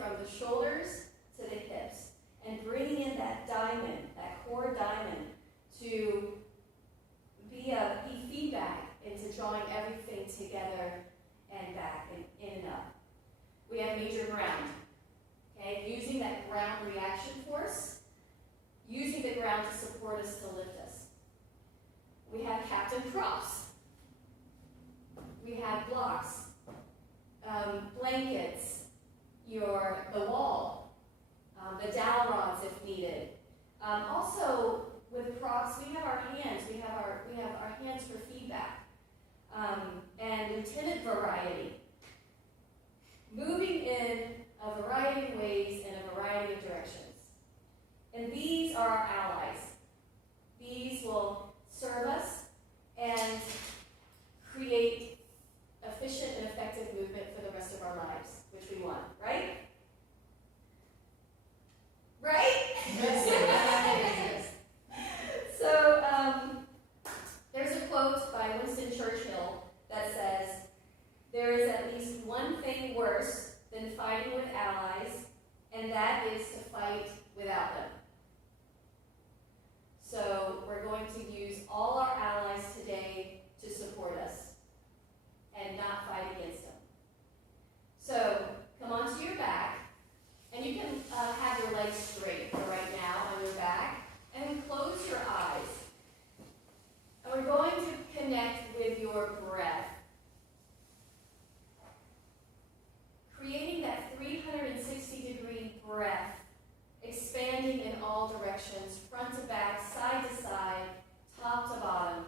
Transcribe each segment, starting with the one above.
from the shoulders to the hips and bringing in that diamond, that core diamond, to be feedback into drawing everything together and back and in and up. We have major ground, okay? Using that ground reaction force, using the ground to support us, to lift us. We have captain props. We have blocks, blankets, the wall, the dowel rods if needed. Also, with props, we have our hands. We have our hands for feedback, and lieutenant variety, moving in a variety of ways in a variety of directions. And these are our allies. These will serve us and create efficient and effective movement for the rest of our lives, which we want, right? Right? Yes. So there's a quote by Winston Churchill that says, "There is at least one thing worse than fighting with allies, and that is to fight without them." So we're going to use all our allies today to support us and not fight against them. So come onto your back, and you can have your legs straight for right now on your back, and then close your eyes. And we're going to connect with your breath, creating that 360-degree breath, expanding in all directions, front to back, side to side, top to bottom.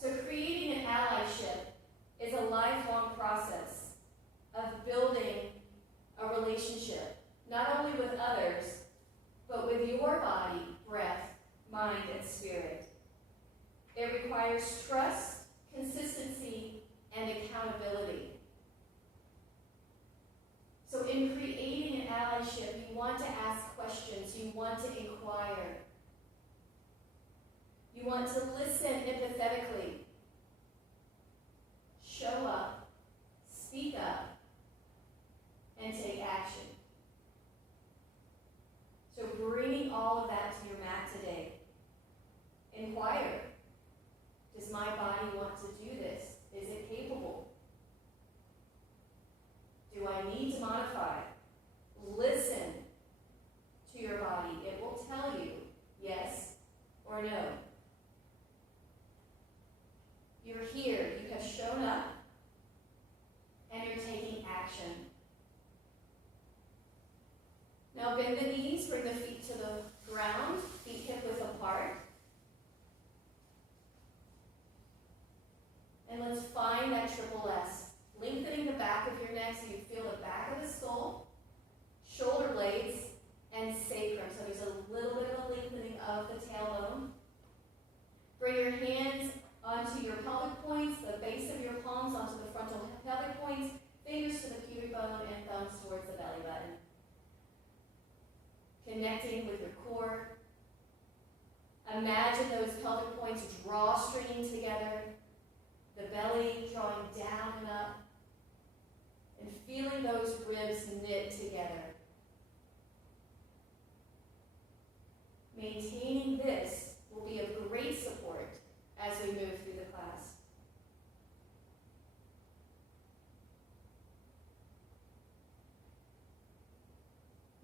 So creating an allyship is a lifelong process of building a relationship, not only with others, but with your body, breath, mind, and spirit. It requires trust, consistency, and accountability. So in creating an allyship, you want to ask questions, you want to inquire. You want to listen empathetically, show up, speak up, and take action. So bringing all of that to your mat today. Inquire. Does my body want to do this? Is it capable? Do I need to modify? Listen to your body. It will tell you yes or no. You're here. You have shown up, and you're taking action. Now bend the knees, bring the feet to the ground, feet hip-width apart. And let's find that triple S. Lengthening the back of your neck so you feel the back of the skull, shoulder blades, and sacrum. So there's a little bit of a lengthening of the tailbone. Bring your hands onto your pelvic points, the base of your palms onto the frontal pelvic points, fingers to the pubic bone, and thumbs towards the belly button. Connecting with your core. Imagine those pelvic points draw stringing together, the belly drawing down and up, and feeling those ribs knit together. Maintaining this will be of great support as we move through the class.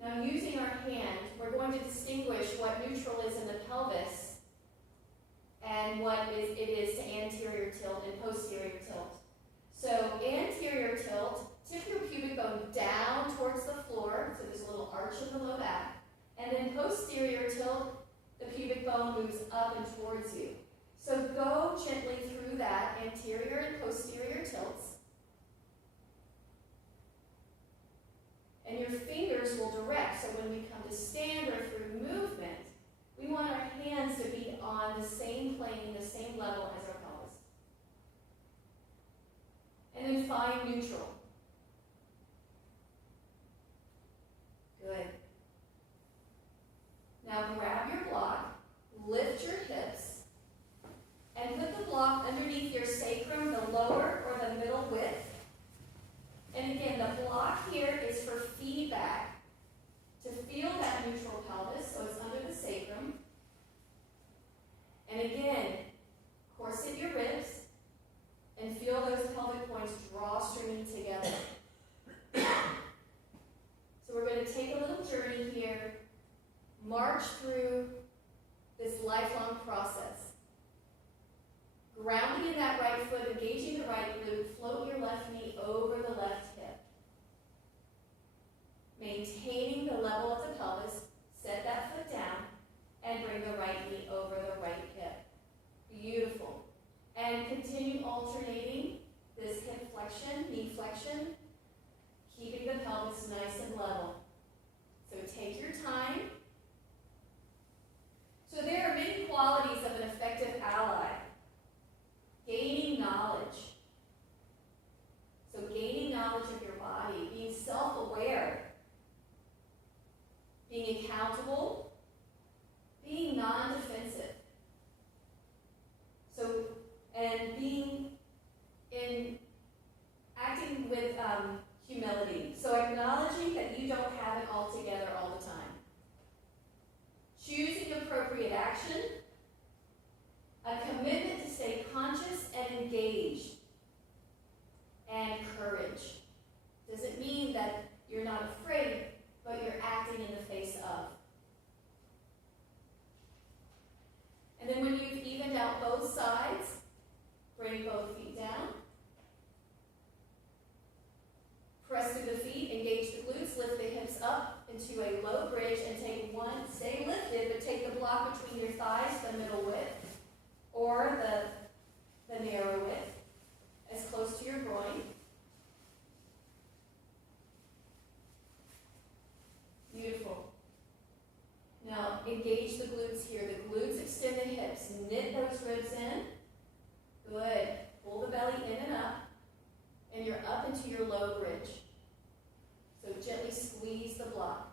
Now, using our hand, we're going to distinguish what neutral is in the pelvis and what it is to anterior tilt and posterior tilt. So anterior tilt, tip your pubic bone down towards the floor, so there's a little arch in the low back, and then posterior tilt, the pubic bone moves up and towards you. So go gently through that anterior and posterior tilts. And your fingers will direct. So when we come to stand or through movement, we want our hands underneath your sacrum, the lower or the middle width. And again, the block here is for feedback to feel that neutral pelvis, so it's under the sacrum. And again, corset your ribs and feel those pelvic points drawstringing together. So we're going to take a little journey here, march through this lifelong process. Grounding in that right foot, engaging the right glute, float your left knee over the left hip. Maintaining the level of the pelvis, set that foot down, and bring the right knee over the right hip. Beautiful. And continue alternating this hip flexion, knee flexion, keeping the pelvis nice and level. So take your time. So there are many qualities of an effective ally. Gaining knowledge. So gaining knowledge of your body, being self-aware, being accountable, being non-defensive. So, and being in, acting with humility. So acknowledging that you don't have it all together all the time. Choosing appropriate action. A commitment to stay conscious and engaged. And courage. Doesn't mean that you're not afraid, but you're acting in the face of. And then when you've evened out both sides, bring both feet down. Press through the feet, engage the glutes, lift the hips up into a low bridge, and take one, stay lifted, but take the block between your thighs, the middle width, or the narrow width, as close to your groin. Beautiful. Now engage the glutes here. The glutes extend the hips. Knit those ribs in. Good. Pull the belly in and up. And you're up into your low bridge. So gently squeeze the block.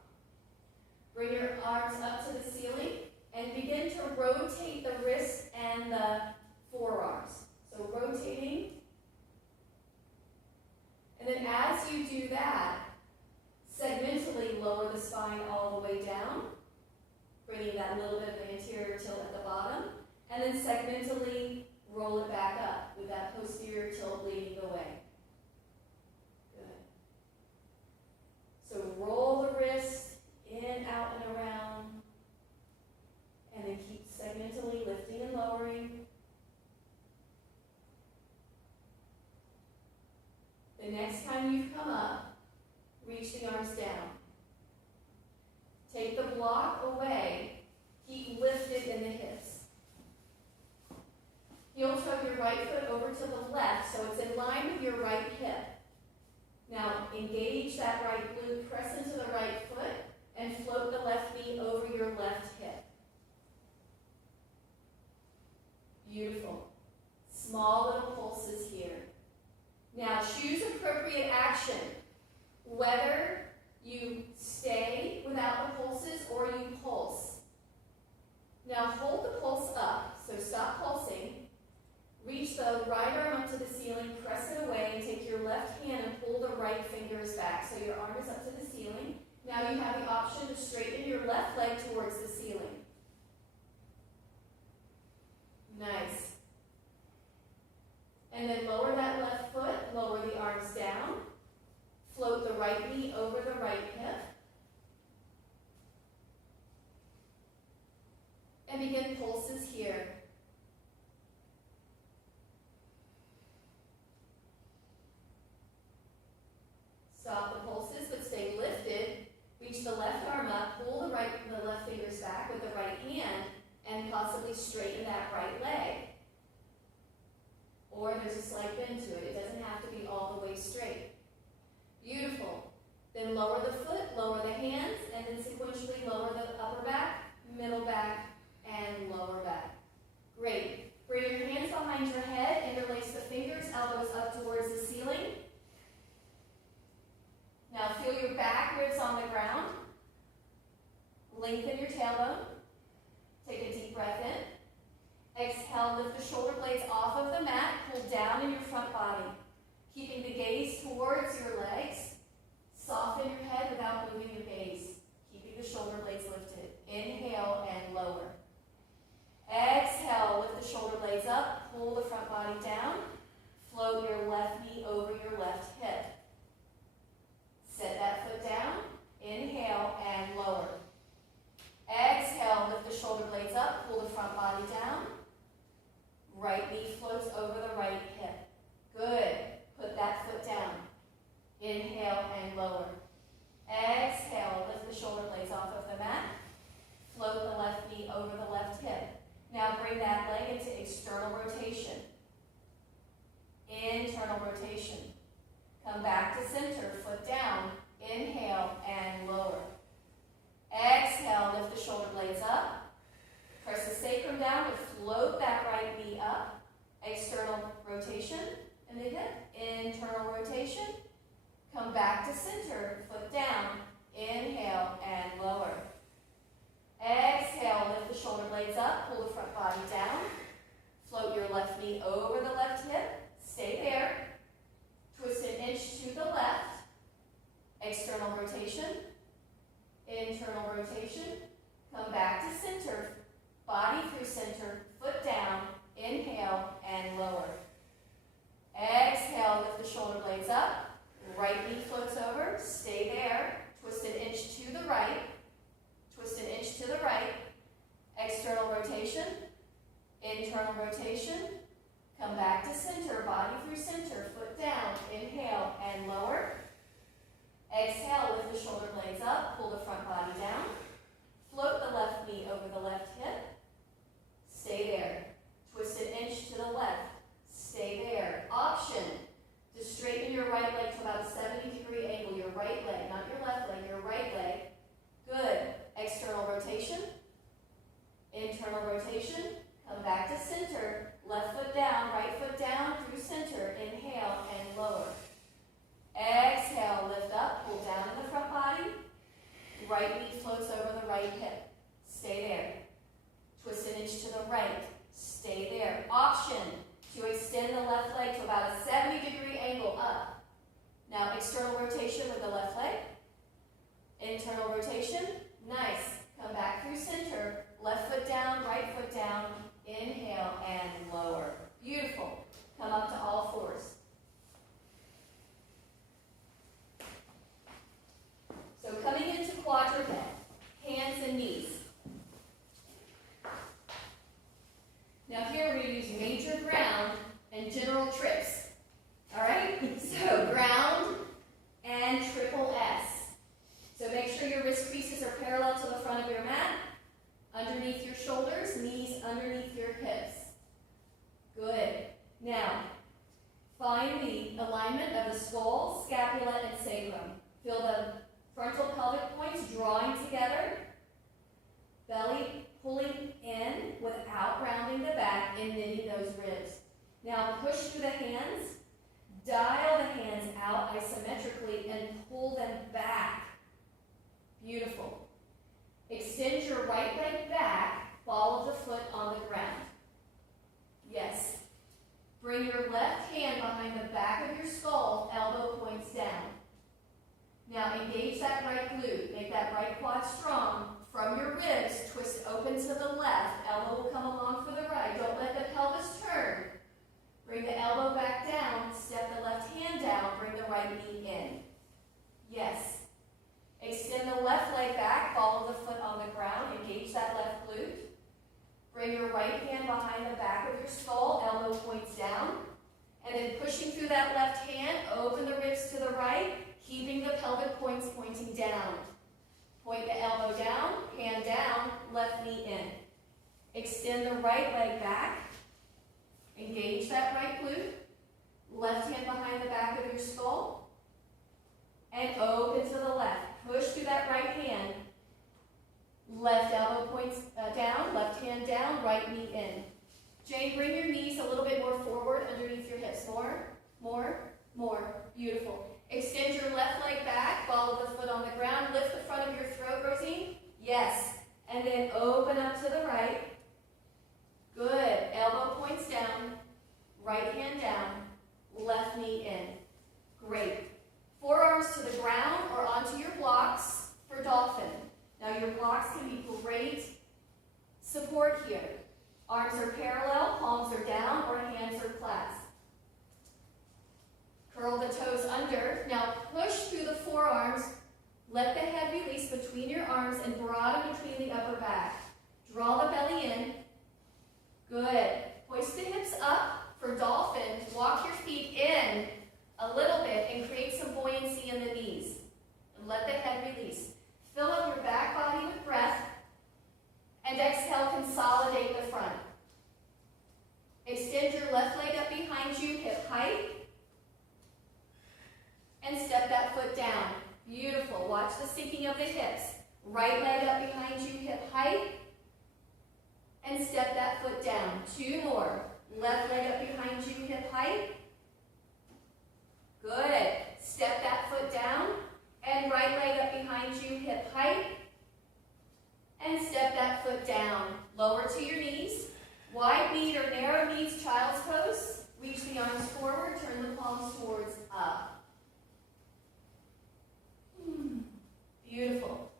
Bring your arms up to the ceiling and begin to rotate the wrists and the forearms. So rotating. And then as you do that, segmentally lower the spine all the way down, bringing that little bit of anterior tilt at the bottom, and then segmentally roll it back up with that posterior tilt leading the way. Good. So roll the wrist in, out, and around, and then keep segmentally lifting and lowering. The next time you come up, reach the arms down. Take the block away. Keep lifted in the hips. Heel toe your right foot over to the left so it's in line with your right hip. Now engage that right glute, press into the right foot, and float the left knee over your left hip. Beautiful. Small little pulses here. Now choose appropriate action. Whether you stay without the pulses or you pulse. Now hold the pulse up, so stop pulsing. Reach the right arm up to the ceiling, press it away, and take your left hand and pull the right fingers back. So your arm is up to the ceiling. Now you have the option to straighten your left leg towards the ceiling. Nice. And then lower that left foot, lower the arms down. Float the right knee over the right hip. And begin pulses here. Stop the pulses, but stay lifted. Reach the left arm up, pull the left fingers back with the right hand, and possibly straighten that right leg. Or there's a slight bend to it. It doesn't have to be all the way straight. Beautiful. Then lower the foot, lower the hands, and then sequentially lower the upper back, middle back, and lower back. Great. Bring your hands behind your head, interlace the fingers, elbows up towards the ceiling. Now feel your back ribs on the ground. Lengthen your tailbone. Take a deep breath in. Exhale, lift the shoulder blades off of the mat. center, body through center, foot down. Inhale and lower. Exhale, lift the shoulder blades up, pull the front body down. Float the left knee over the left hip. Stay there. Twist an inch to the left. Stay there. Option. To straighten your right leg to about a 70-degree angle. Your right leg, not your left leg, your right leg. Good. External rotation. Internal rotation. Come back to center. Left foot down, right foot down through center. Inhale and lower. Exhale, lift up, pull down in the front body. Right knee floats over the right hip. Stay there. Twist an inch to the right. Stay there. Option to extend the left leg to about a 70-degree angle up. Now external rotation with the left leg. Internal rotation. Nice. Come back through center. Left foot down, right foot down. Inhale and lower. Beautiful. Come up to all fours. So coming into quadruped, hands and knees. Now here we're going to use major ground and general trips. All right? So ground and triple S. So make sure your wrist creases are parallel to the front of your mat. Underneath your shoulders, knees underneath your hips. Good. Now, find the alignment of the skull, scapula, and sacrum. Feel the frontal pelvic points drawing together. Belly pulling in without rounding the back and knitting those ribs. Now push through the hands. Dial the hands out isometrically and pull them back. Beautiful. Extend your right leg back, ball of the foot on the ground. Yes. Bring your left hand behind the back of your skull, elbow points down. Now engage that right glute, make that right quad strong. From your ribs, twist open to the left, elbow will come along for the right. Don't let the pelvis turn. Bring the elbow back down, step the left hand down, bring the right knee in. Yes. Extend the left leg back, ball of the foot on the ground, engage that left glute. Bring your right hand behind the back of your skull, elbow points down. And then pushing through that left hand, open the ribs to the right, keeping the pelvic points pointing down. Point the elbow down, hand down, left knee in. Extend the right leg back. Engage that right glute. Left hand behind the back of your skull. And open to the left. Push through that right hand. Left elbow points down, left hand down, right knee in. Jane, bring your knees a little bit more forward underneath your hips. More. Beautiful. Extend your left leg back, ball of the foot on the ground. Lift the front of your throat, Rosine. Yes. And then open up to the right. Good. Elbow points down, right hand down, left knee in. Great. Forearms to the ground or onto your blocks for dolphin. Now your blocks can be great support here. Arms are parallel, palms are down, or hands are clasped. Curl the toes under. Now push through the forearms. Let the head release between your arms and broaden between the upper back. Draw the belly in. Good. Hoist the hips up for dolphin. Walk your feet in a little bit and create some buoyancy in the knees. And let the head release. Fill up your back body with breath. And exhale, consolidate the front. Extend your left leg up behind you, hip height. And step that foot down. Beautiful. Watch the sinking of the hips. Right leg up behind you, hip height. And step that foot down. 2 more. Left leg up behind you, hip height. Good. Step that foot down. And right leg up behind you, hip height. And step that foot down. Lower to your knees. Wide knee or narrow knees, child's pose. Reach the arms forward, turn the palms towards up. Beautiful.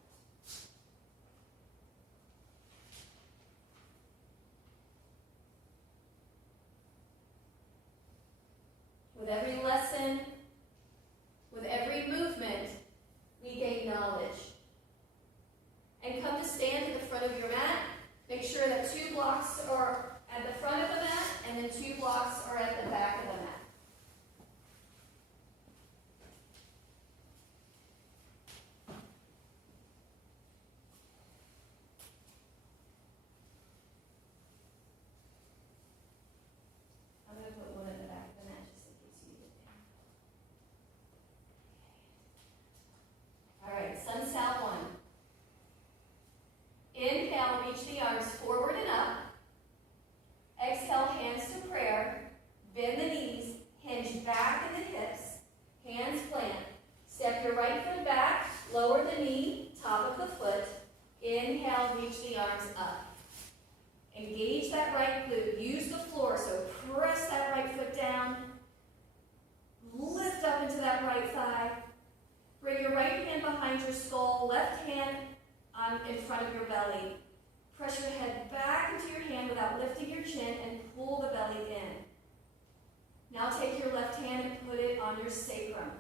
Now take your left hand and put it on your sacrum.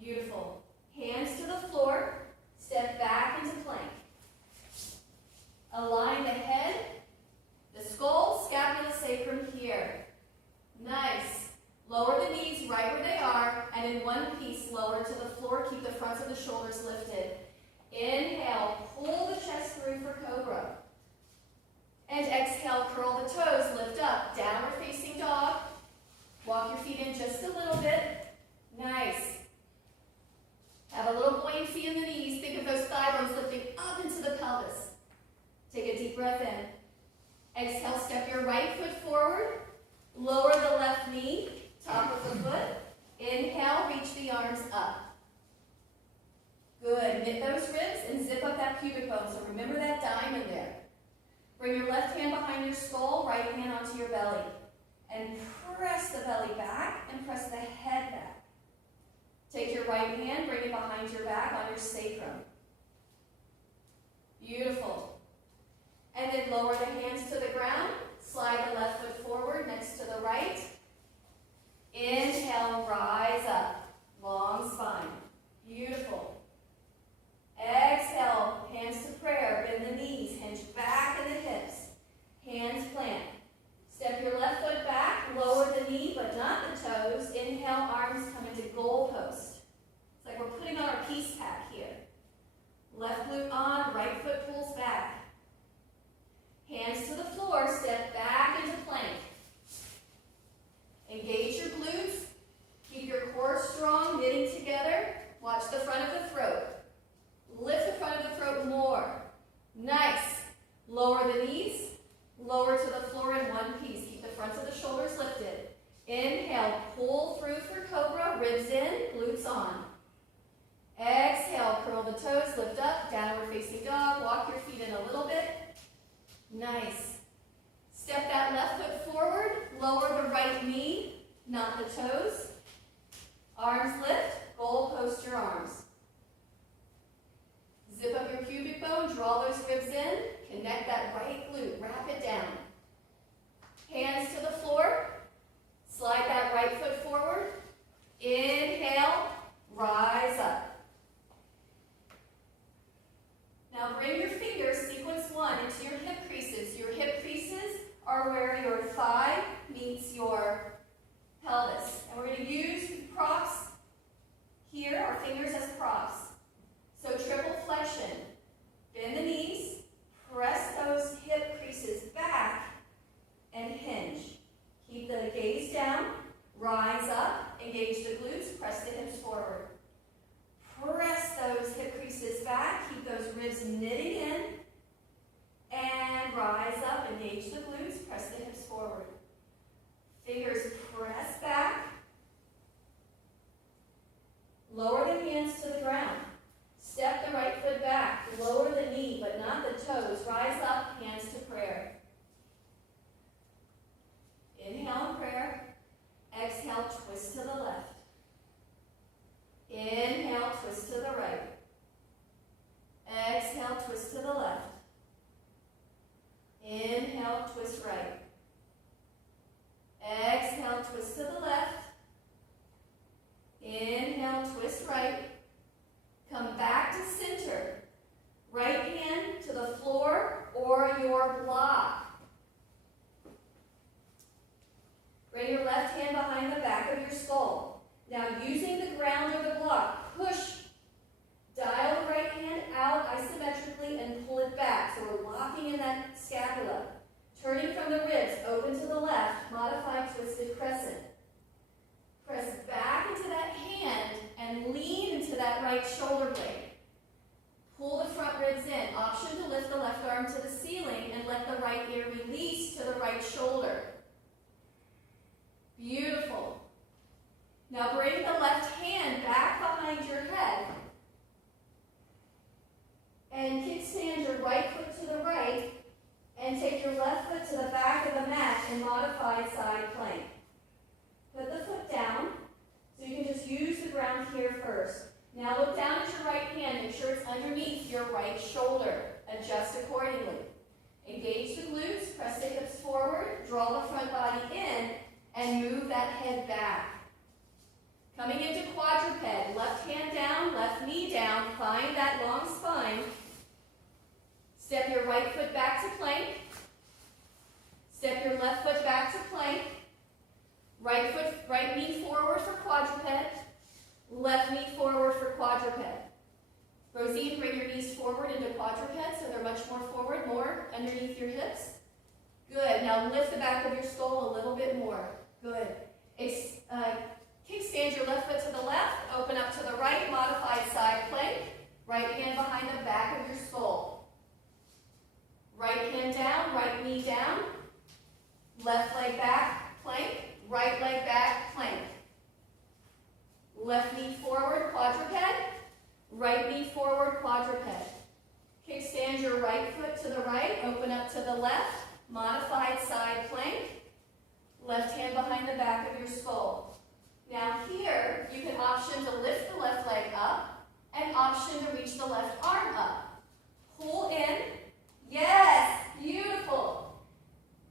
Beautiful. Hands to the floor. Step back into plank. Align the head, the skull, scapula, sacrum here. Nice. Lower the knees right where they are, and in one piece, lower to the floor. Keep the fronts of the shoulders lifted. Inhale, pull the chest through for cobra. And exhale, curl the toes, lift up. Downward facing dog. Walk your feet in just a little bit. Nice. Have a little buoyancy in the knees. Think of those thigh bones lifting up into the pelvis. Take a deep breath in. Exhale, step your right foot forward. Lower the left knee, top of the foot. Inhale, reach the arms up. Good. Knit those ribs and zip up that pubic bone. So remember that diamond there. Bring your left hand behind your skull, right hand onto your belly. And press the belly back and press the head back. Take your right hand, bring it behind your back on your sacrum. Beautiful. And then lower the hands to the ground. Slide the left foot forward next to the right. Inhale, rise up. Long spine. Beautiful. Exhale, hands to prayer. Bend the knees, hinge back in the hips. Hands plant. Step your left foot back, lower the knee, but not the toes. Inhale, arms come into goalpost. It's like we're putting on our peace pack here. Left glute on, right foot pulls back. Hands to the floor, step back into plank. Engage your glutes. Keep your core strong, knitting together. Watch the front of the throat. Lift the front of the throat more. Nice. Lower the knees. Lower to the floor in one piece. Keep the fronts of the shoulders lifted. Inhale, pull through for cobra. Ribs in, glutes on. Exhale, curl the toes, lift up, downward facing dog. Walk your feet in a little bit. Nice. Step that left foot forward. Lower the right knee, not the toes. Arms lift. Goal post your arms. Zip up your pubic bone. Draw those ribs in. Connect that right glute. Wrap it down. Hands to the floor. Slide that right foot forward. Inhale. Rise up. Now bring your fingers, sequence one, into your hip creases. Your hip creases are where your thigh meets your pelvis. And we're going to use props here, our fingers as props. So triple flexion. Bend the knees, press those hip creases back, and hinge. Keep the gaze down, rise up, engage the glutes, press the hips forward. Press those hip creases back, keep those ribs knitting in, and rise up, engage the glutes, press the hips forward. Fingers press back. Lower the hands to the ground. Step the right foot back. Lower the knee, but not the toes. Rise up, hands to prayer. Inhale in prayer. Exhale, twist to the left. Inhale, twist to the right. Exhale, twist to the left. Inhale, twist right. Exhale, twist to the left. Inhale, twist right. Come back to center. Right hand to the floor or your block. Bring your left hand behind the back of your skull. Now using the ground or the block, push. Dial the right hand out isometrically and pull it back. So we're locking in that scapula. Turning from the ribs, open to the left, modified twisted crescent. Press back into that hand and lean into that right shoulder blade. Pull the front ribs in. Option to lift the left arm to the ceiling and let the right ear release to the right shoulder. Beautiful. Now bring the left hand back behind your head and kickstand your right foot to the right and take your left foot to the back of the mat in modified side plank. Put the foot down, so you can just use the ground here first. Now look down at your right hand, make sure it's underneath your right shoulder. Adjust accordingly. Engage the glutes, press the hips forward, draw the front body in, Right knee forward for quadruped. Left knee forward for quadruped. Rosine, bring your knees forward into quadruped so they're much more forward, more underneath your hips. Good. Now lift the back of your skull a little bit more. Good. Kickstand your left foot to the left. Open up to the right. Modified side plank. Right hand behind the back of your skull. Right hand down. Right knee down. Left leg back. Plank. Right leg back. Plank. Left knee forward. Quadruped. Right knee forward. Quadruped. Kickstand your right foot to the right. Open up to the left. Modified side plank. Left hand behind the back of your skull. Now here, you can option to lift the left leg up and option to reach the left arm up. Pull in. Yes, beautiful.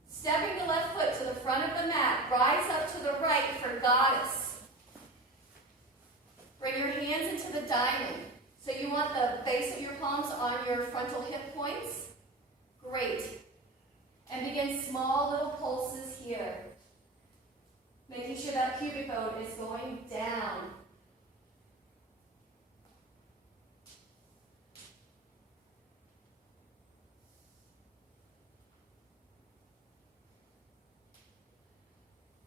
Stepping the left foot to the front of the mat. Rise up to the right for goddess. Bring your hands into the diamond. So you want the base of your palms on your frontal hip points. Great. And begin small little pulses here. Making sure that pubic bone is going down.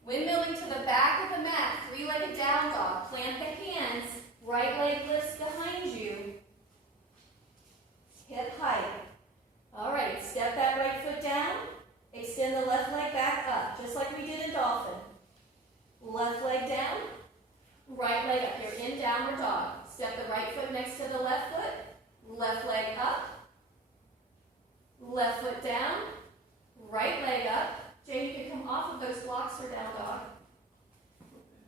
Windmilling to the back of the mat, three-legged down dog. Plant the hands, right leg lifts behind you. Hip height. All right, step that right foot down. Extend the left leg back up, just like we did in dolphin. Left leg down, right leg up. You're in downward dog. Step the right foot next to the left foot. Left leg up. Left foot down. Right leg up. Jane, you can come off of those blocks for down dog.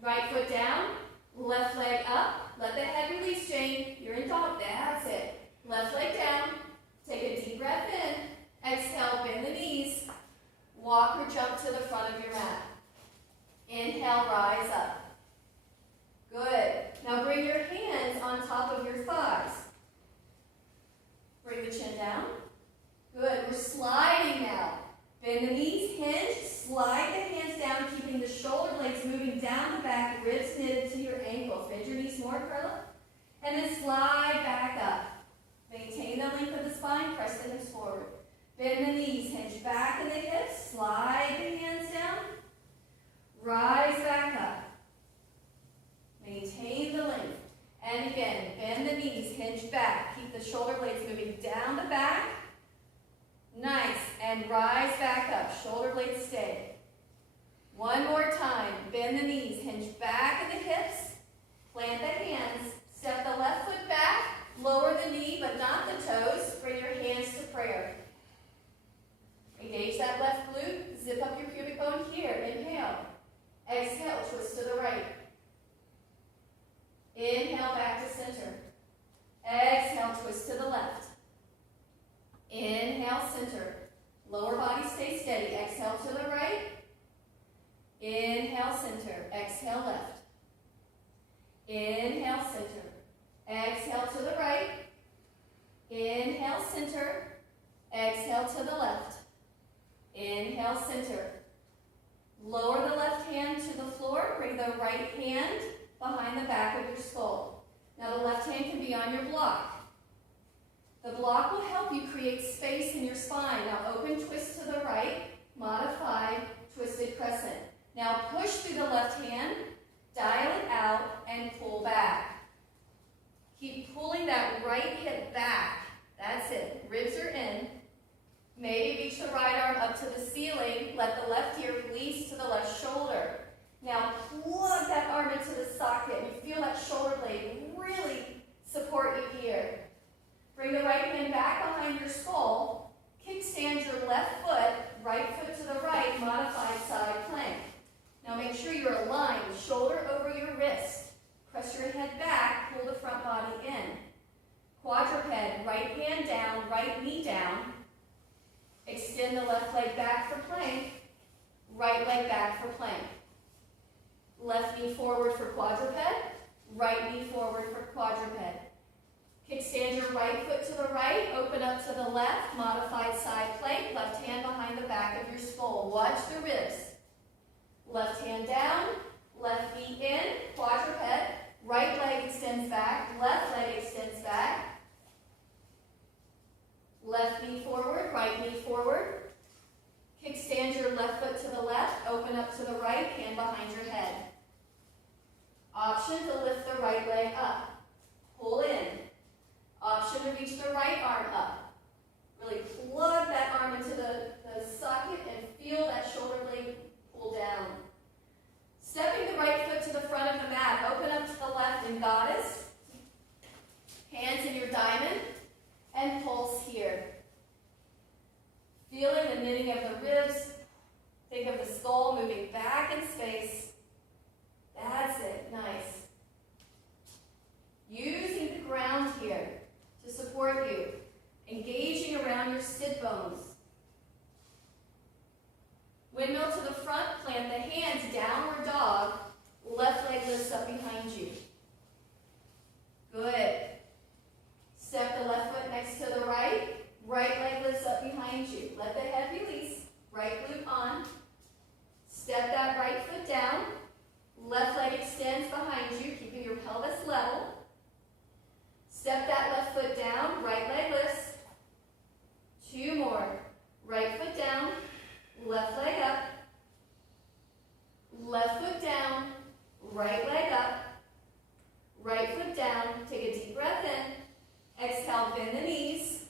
Right foot down. Left leg up. Let the head release, Jane. You're in dog. That's it. Left leg down. Take a deep breath in. Exhale, bend the knees. Walk or jump to the front of your mat. Inhale, rise up. Good. Now bring your hands on top of your thighs. Bring the chin down. Good. We're sliding now. Bend the knees, hinge, slide the hands down, keeping the shoulder blades moving down the back, ribs knitted to your ankles. Bend your knees more, curl up, and then slide back up. Maintain the length of the spine, press the hips forward. Bend the knees, hinge back in the hips, slide the hands down. Rise back up. Maintain the length. And again, bend the knees, hinge back. Keep the shoulder blades moving down the back. Nice. And rise back up. Shoulder blades stay. One more time. Bend the knees, hinge back in the hips. Plant the hands. Step the left foot back. Lower the knee, but not the toes. Bring your hands to prayer. Engage that left glute. Zip up your pubic bone here. Inhale. Exhale, twist to the right. Inhale, back to center. Exhale, twist to the left. Inhale, center. Lower body stay steady. Exhale to the right. Inhale, center. Exhale, left. Inhale, center. Exhale to the right. Inhale, center. Exhale to the left. Inhale, center. Lower the left hand to the floor. Bring the right hand behind the back of your skull. Now the left hand can be on your block. The block will help you create space in your spine. Now open twist to the right, modified twisted crescent. Now push through the left hand, dial it out, and pull back. Keep pulling that right hip back. That's it. Ribs are in. Maybe reach the right arm up to the ceiling. Let the left ear release to the left shoulder. Now plug that arm into the socket. You feel that shoulder blade really support you here. Bring the right hand back behind your skull. Kickstand your left foot, right foot to the right, modified side plank. Now make sure you're aligned, shoulder over your wrist. Press your head back, pull the front body in. Quadruped, right hand down, right knee down. Extend the left leg back for plank, right leg back for plank. Left knee forward for quadruped, right knee forward for quadruped. Kickstand your right foot to the right, open up to the left, modified side plank, left hand behind the back of your skull. Watch the ribs. Left hand down, behind your head. Option to lift the right leg up. Pull in. Option to reach the right arm up. Really plug that arm into the socket and feel that shoulder blade pull down. Stepping the right foot to the front of the mat. Open up to the left in goddess. Hands in your diamond. And pulse here. Feeling the knitting of the ribs. Think of the skull moving back in space. That's it. Nice. Using the ground here to support you. Engaging around your sit bones. Windmill to the front. Plant the hands. Downward dog. Left leg lifts up behind you. Good. Step the left foot next to the right. Right leg lifts up behind you. Let the head release. Right glute on. Step that right foot down. Left leg extends behind you, keeping your pelvis level. Step that left foot down. Right leg lifts. 2 more. Right foot down. Left leg up. Left foot down. Right leg up. Right foot down. Take a deep breath in. Exhale, bend the knees.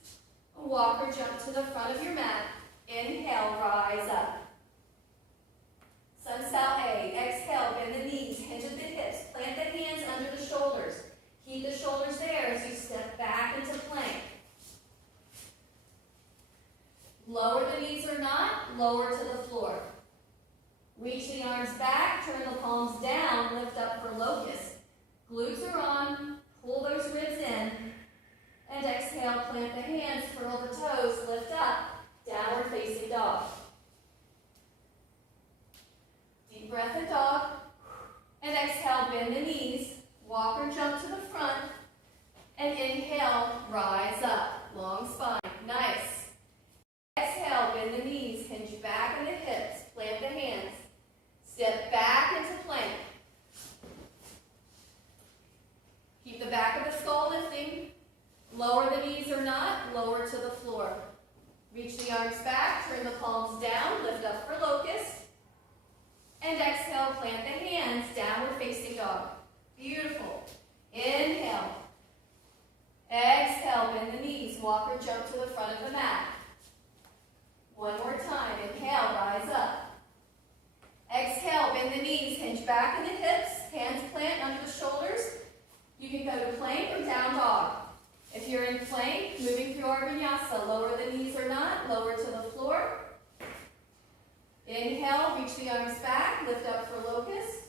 Walk or jump to the front of your mat. Inhale, rise up. Sunstyle A. Exhale, bend the knees, hinge at the hips. Plant the hands under the shoulders. Keep the shoulders there as you step back into plank. Lower the knees or not, lower to the floor. Reach the arms back, turn the palms down, lift up for locust. Glutes are on, pull those ribs in. And exhale, plant the hands, curl the toes, lift up, downward facing dog. Deep breath in dog. And exhale, bend the knees, walk or jump to the front. And inhale, rise up, long spine, nice. Exhale, bend the knees, hinge back in the hips, plant the hands. Step back into plank. Keep the back of the skull lifting. Lower the knees or not, lower to the floor. Reach the arms back, turn the palms down, lift up for locust. And exhale, plant the hands, downward facing dog. Beautiful. Inhale. Exhale, bend the knees, walk or jump to the front of the mat. One more time. Inhale, rise up. Exhale, bend the knees, hinge back in the hips, hands plant under the shoulders. You can go to plank or down dog. If you're in plank, moving through our vinyasa, lower the knees or not, lower to the floor. Inhale, reach the arms back, lift up for locust.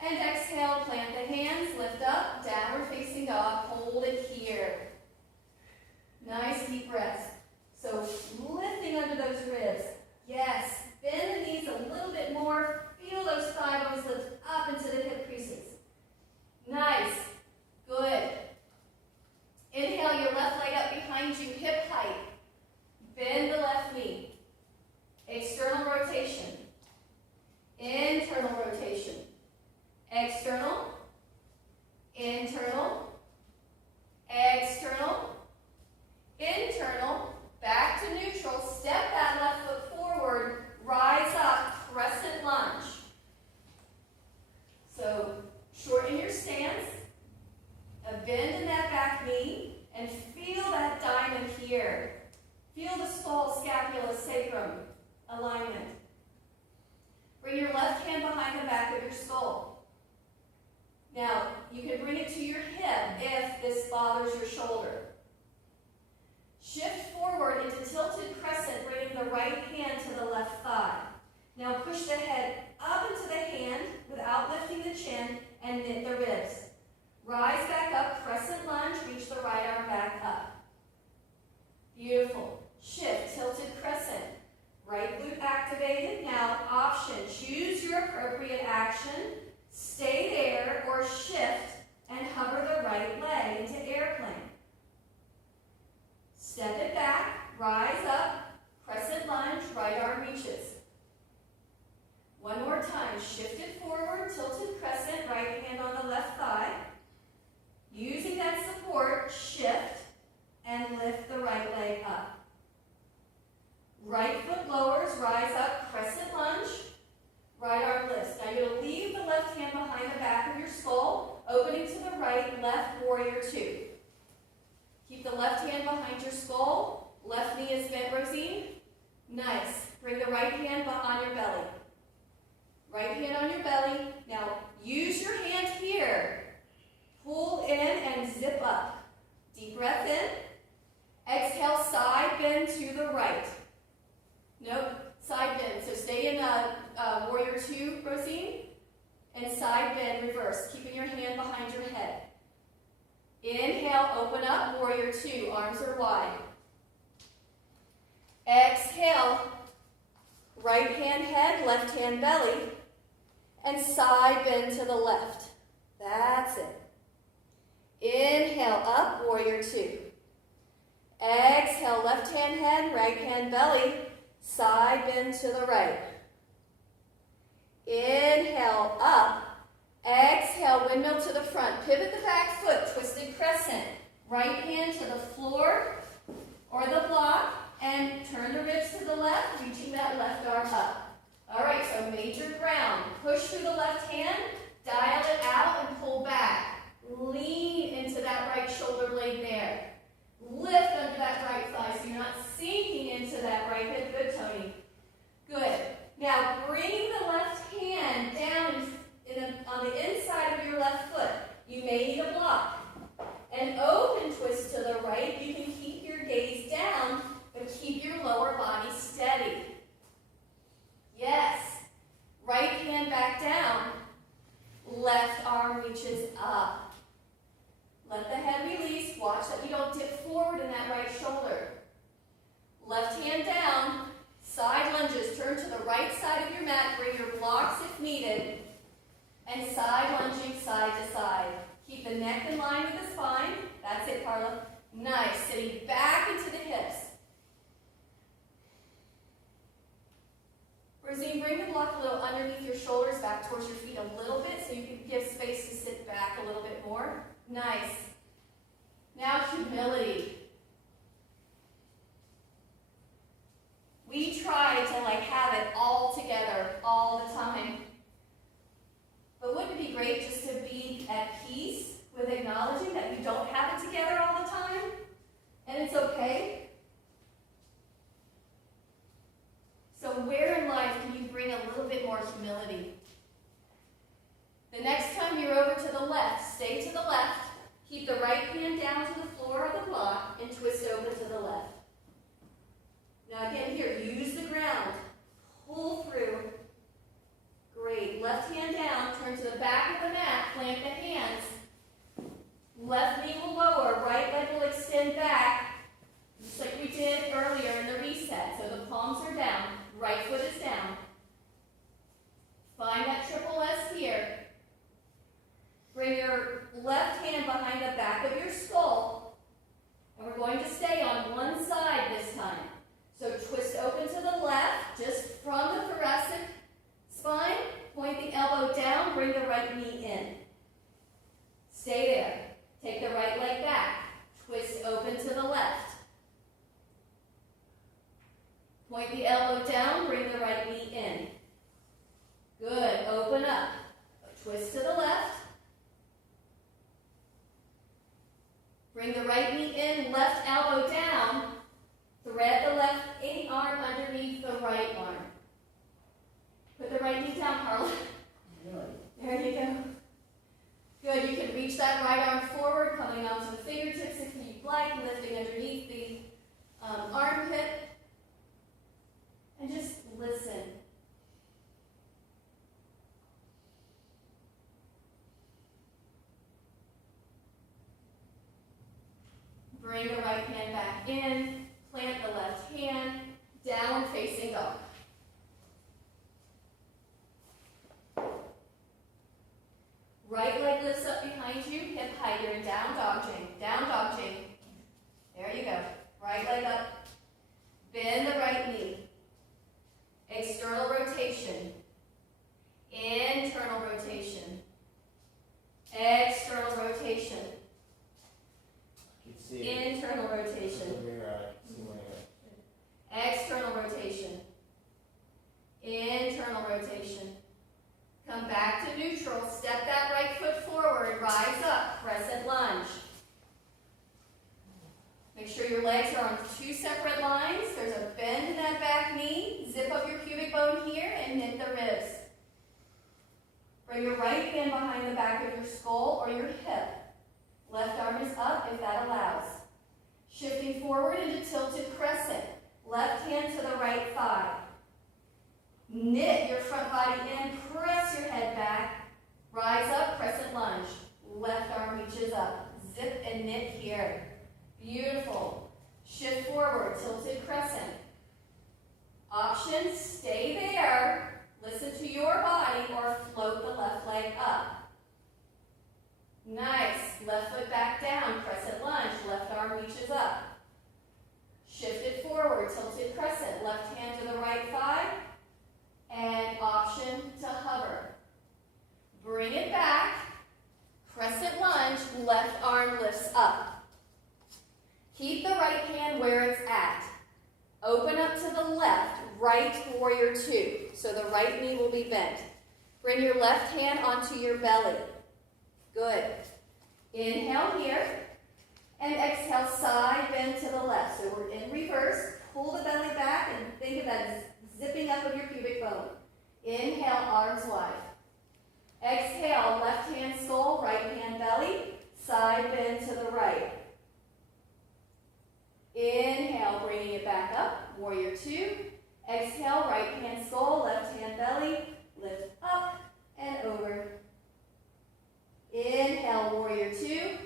And exhale, plant the hands, lift up, downward facing dog, hold it here. Nice deep breaths. So lifting under those ribs. Yes, bend the knees a little bit more. Feel those thigh bones lift up into the hip creases. Nice. Good. Inhale your left leg up behind you, hip height. Bend the left knee. External rotation. Internal rotation. External. Internal. External. Internal. Back to neutral. Step that left foot forward. Rise up. Crescent lunge. So shorten your stance. A bend in that back knee. And feel that diamond here. Feel the skull, scapula, sacrum alignment. Bring your left hand behind the back of your skull. Now, you can bring it to your hip if this bothers your shoulder. Shift forward into tilted crescent, bringing the right hand to the left thigh. Now push the head up into the hand without lifting the chin and knit the ribs. Rise back up, crescent lunge, reach the right arm back up. Beautiful. Shift, tilted crescent. Right glute activated. Now option, choose your appropriate action. Stay there or shift and hover the right leg into airplane. Step it back, rise up, crescent lunge, right arm reaches. One more time, shift it forward, tilted crescent, right hand on the left thigh. Using that support, shift and lift the right leg up. Right foot lowers, rise up, crescent lunge, right arm lifts. Now left hand behind the back of your skull, opening to the right, left warrior two. Keep the left hand behind your skull, left knee is bent, Rosine. Nice. Bring the right hand on your belly. Right hand on your belly. Now, use your hand here. Pull in and zip up. Deep breath in. Exhale, side bend to the right. Nope, side bend. So stay in warrior two, Rosine. And side bend, reverse, keeping your hand behind your head. Inhale, open up, warrior two, arms are wide. Exhale, right hand head, left hand belly, and side bend to the left. That's it. Inhale, up, warrior two. Exhale, left hand head, right hand belly, side bend to the right. Inhale, up. Exhale, windmill to the front. Pivot the back foot, twisted crescent. Right hand to the floor or the block, and turn the ribs to the left, reaching that left arm up. All right, so major ground. Push through the left hand, dial it out, and pull back. Lean into that right shoulder blade there. Lift under that right thigh so you're not sinking into that right hip. Good, Tony. Good. Now bring the left hand down on the inside of your left foot. You may need a block. An open twist to the right. You can keep your gaze down, but keep your lower body steady. Yes. Right hand back down. Left arm reaches up. Let the head release. Watch that you don't dip forward in that right shoulder. Left hand down. Side lunges. Turn to the right side of your mat. Bring your blocks if needed. And side lunging side to side. Keep the neck in line with the spine. That's it, Carla. Nice. Sitting back into the hips. Rosine, bring the block a little underneath your shoulders, back towards your feet a little bit so you can give space to sit back a little bit more. Nice. Now humility. We try to have it all together all the time. But wouldn't it be great just to be at peace with acknowledging that you don't have it together all the time? And it's okay? So where in life can you bring a little bit more humility? The next time you're over to the left, stay to the left. Keep the right hand down to the floor of the block and twist open to the left. Now again here, use the ground. Pull through. Great. Left hand down, turn to the back of the mat, plant the hands. Left knee will lower, right leg will extend back, just like we did earlier in the reset. So the palms are down, right foot is down. Find that triple S here. Bring your left hand behind the back of your skull, and we're going to stay on one side this time. So twist open to the left, just from the thoracic spine, point the elbow down, bring the right knee in. Stay there. Take the right leg back. Twist open to the left. Point the elbow down, bring the right knee in. Good. Open up. Twist to the left. Bring the right knee in, left elbow down. Thread the left arm underneath the right arm. Put the right knee down, Carla. There you go. Good. You can reach that right arm forward, coming onto the fingertips if you'd like, lifting underneath the armpit. And just listen. Bring the right hand back in, plant the left hand, down facing dog. Right leg lifts up behind you, hip height, you're in down dog jig. There you go. Right leg up, bend the right knee. External rotation, internal rotation, external rotation. Internal rotation. External rotation. Internal rotation. Come back to to neutral. Step that right foot forward. Rise up. Crescent lunge. Make sure your legs are on two separate lines. There's a bend in that back knee. Zip up your pubic bone here and knit the ribs. Bring your right hand behind the back of your skull or your hip. Left arm is up if that allows. Shifting forward into tilted crescent. Left hand to the right thigh. Knit your front body in, press your head back. Rise up, crescent lunge. Left arm reaches up. Zip and knit here. Beautiful. Shift forward, tilted crescent. Option, stay there. Listen to your body or float the left leg up. Nice. Left foot back down, crescent lunge. Left arm reaches up. Shift it forward, tilted crescent. Left hand to the right thigh. And option to hover. Bring it back. Crescent lunge, left arm lifts up. Keep the right hand where it's at. Open up to the left, right warrior two. So the right knee will be bent. Bring your left hand onto your belly. Good. Inhale here. And exhale, side bend to the left. So we're in reverse. Pull the belly back and think of that as zipping up of your pubic bone. Inhale, arms wide. Exhale, left hand skull, right hand belly. Side bend to the right. Inhale, bringing it back up, warrior two. Exhale, right hand skull, left hand belly. Lift up and over. Inhale, warrior two.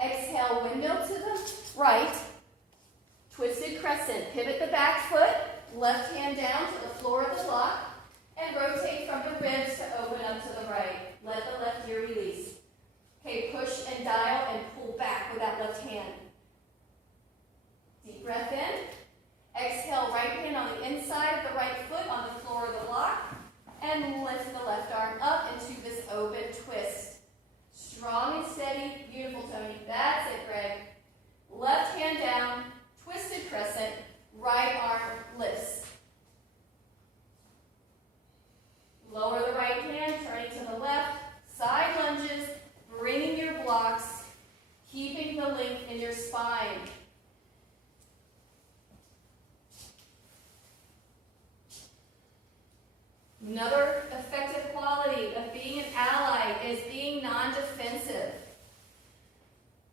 Exhale, window to the right. Twisted crescent. Pivot the back foot. Left hand down to the floor of the block. And rotate from the ribs to open up to the right. Let the left ear release. Okay, push and dial and pull back with that left hand. Deep breath in. Exhale, right hand on the inside of the right foot on the floor of the block. And lift the left arm up into this open twist. Strong and steady. Beautiful, Tony. That's it, Greg. Left hand down. Twisted crescent. Right arm lifts. Lower the right hand, turning to the left. Side lunges, bringing your blocks, keeping the length in your spine. Another effective quality of being an ally is being non-defensive.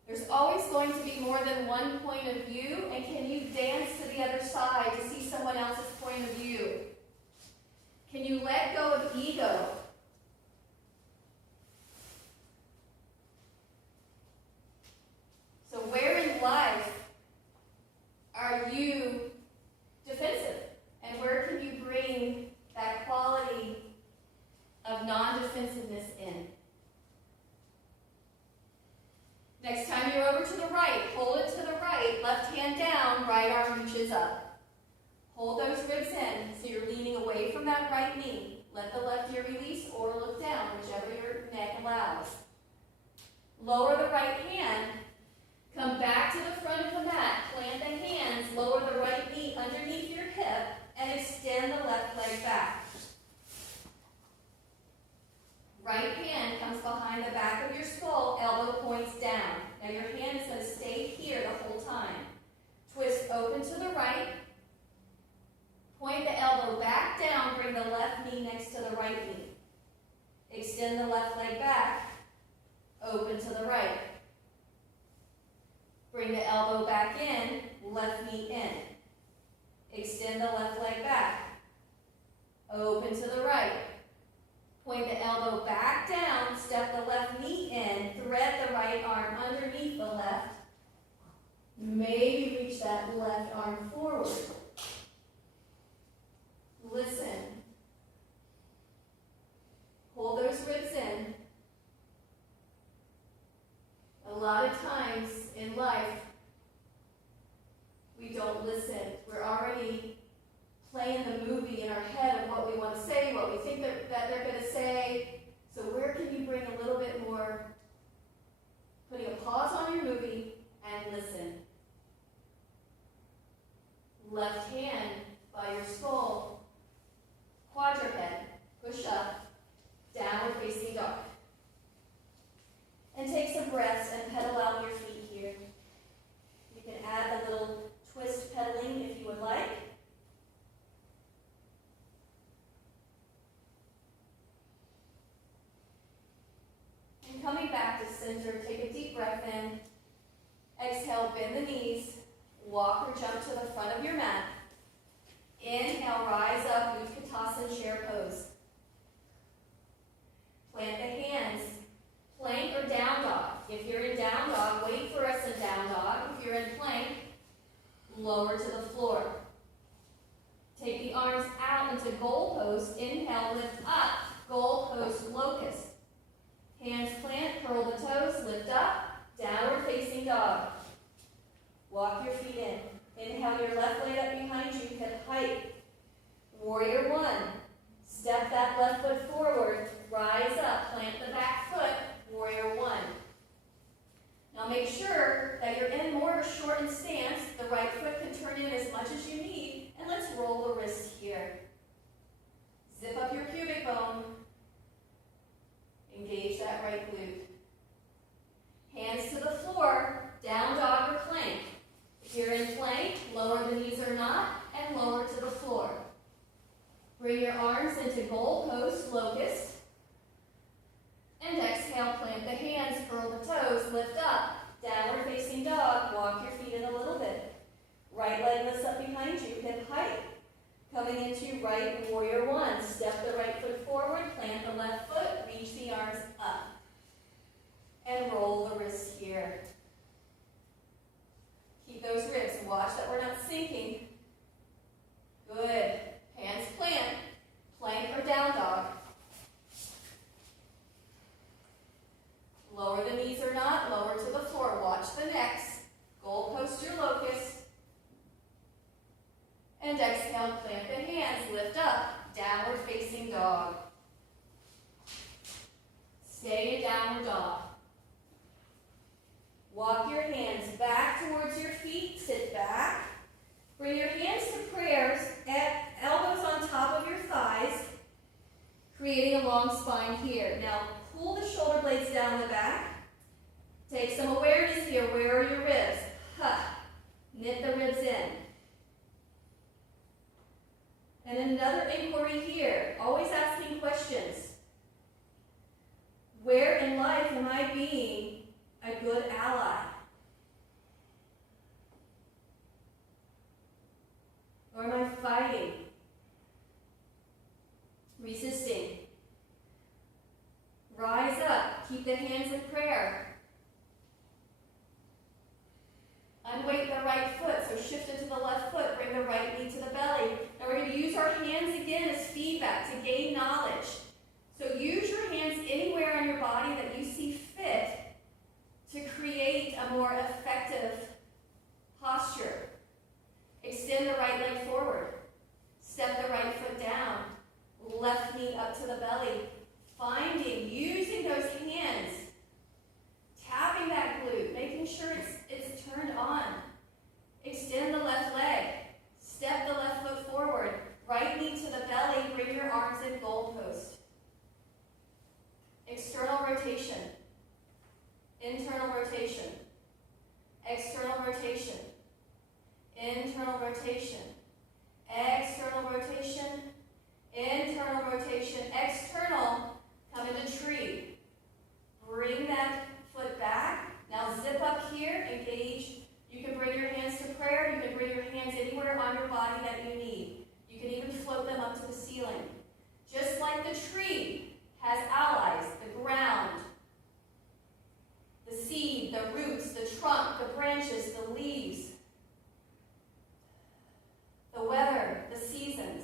There's always going to be more than one point of view, and can you dance to the other side to see someone else's point of view? Can you let go of ego? So where in life are you defensive? And where can you bring that quality of non-defensiveness in? Next time you're over to the right, hold it to the right, left hand down, right arm reaches up. Hold those ribs in, so you're leaning away from that right knee. Let the left ear release or look down, whichever your neck allows. Lower the right hand, come back to the front of the mat, plant the hands, lower the right knee underneath your hip, and extend the left leg back. Right hand comes behind the back of your skull, elbow points down. Now your hand is going to stay here the whole time. Twist open to the right. Point the elbow back down, bring the left knee next to the right knee. Extend the left leg back, open to the right. Bring the elbow back in, left knee in. Extend the left leg back, open to the right. Point the elbow back down, step the left knee in, thread the right arm underneath the left. Maybe reach that left arm forward. Listen. Hold those ribs in. A lot of times in life, we don't listen. We're already playing the movie in our head of what we want to say, what we think that they're going to say. So where can you bring a little bit more, putting a pause on your movie and listen. Left facing dog. And take some breaths and pedal out your feet here. You can add a little twist pedaling if you would like. And coming back to center, take a deep breath in. Exhale, bend the knees. Walk or jump to the front of your mat. Inhale, rise up, Utkatasana chair pose. Plant the hands. Plank or down dog. If you're in down dog, wait for us in down dog. If you're in plank, lower to the floor. Take the arms out into goal pose. Inhale, lift up. Goal pose, locust. Hands plant, curl the toes, lift up. Downward facing dog. Walk your feet in. Inhale your left leg up behind you, hip height. Warrior one. Step that left foot forward. Rise up. Plant the back foot. Warrior one. Now make sure that you're in more of a shortened stance. The right foot can turn in as much as you need. And let's roll the wrist here. Zip up your pubic bone. Engage that right glute. Hands to the floor. Down dog or plank. If you're in plank, lower the knees or not, and lower to the floor. Bring your arms into goal pose, locust. And exhale, plant the hands, curl the toes, lift up. Downward facing dog, walk your feet in a little bit. Right leg lifts up behind you, hip height. Coming into right warrior one. Step the right foot forward, plant the left foot, reach the arms up. And roll the wrists here. Keep those ribs. Watch that we're not sinking. Good. Hands plant. Plank or down dog. Lower the knees or not. Lower to the floor. Watch the necks. Goal post your locust. And exhale, plant the hands. Lift up. Downward facing dog. Stay in downward dog. Walk your hands back towards your feet. Sit back. Bring your hands to prayers at elbows on top of your thighs, creating a long spine here. Now, pull the shoulder blades down the back. Take some awareness here. Where are your ribs? Knit the ribs in. And another inquiry here. Always asking questions. Where in life am I being a good ally? Or am I fighting? Resisting? Rise up. Keep the hands in prayer. Unweight the right foot, so shift into the left foot. Bring the right knee to the belly. Now we're going to use our hands again as feedback to gain knowledge. So use your hands anywhere on your body that you see fit to create a more effective posture. Extend the right leg forward. Step the right foot down. Left knee up to the belly. Finding, using those hands. Tapping that glute, making sure it's turned on. Extend the left leg. Step the left foot forward. Right knee to the belly. Bring your arms in goal post. External rotation. Internal rotation. External rotation. Internal rotation. External rotation. Internal rotation. External. Come into tree. Bring that foot back. Now zip up here. Engage. You can bring your hands to prayer. You can bring your hands anywhere on your body that you need. You can even float them up to the ceiling. Just like the tree has allies, the ground, the seed, the roots, the trunk, the branches, the leaves, the weather, the seasons.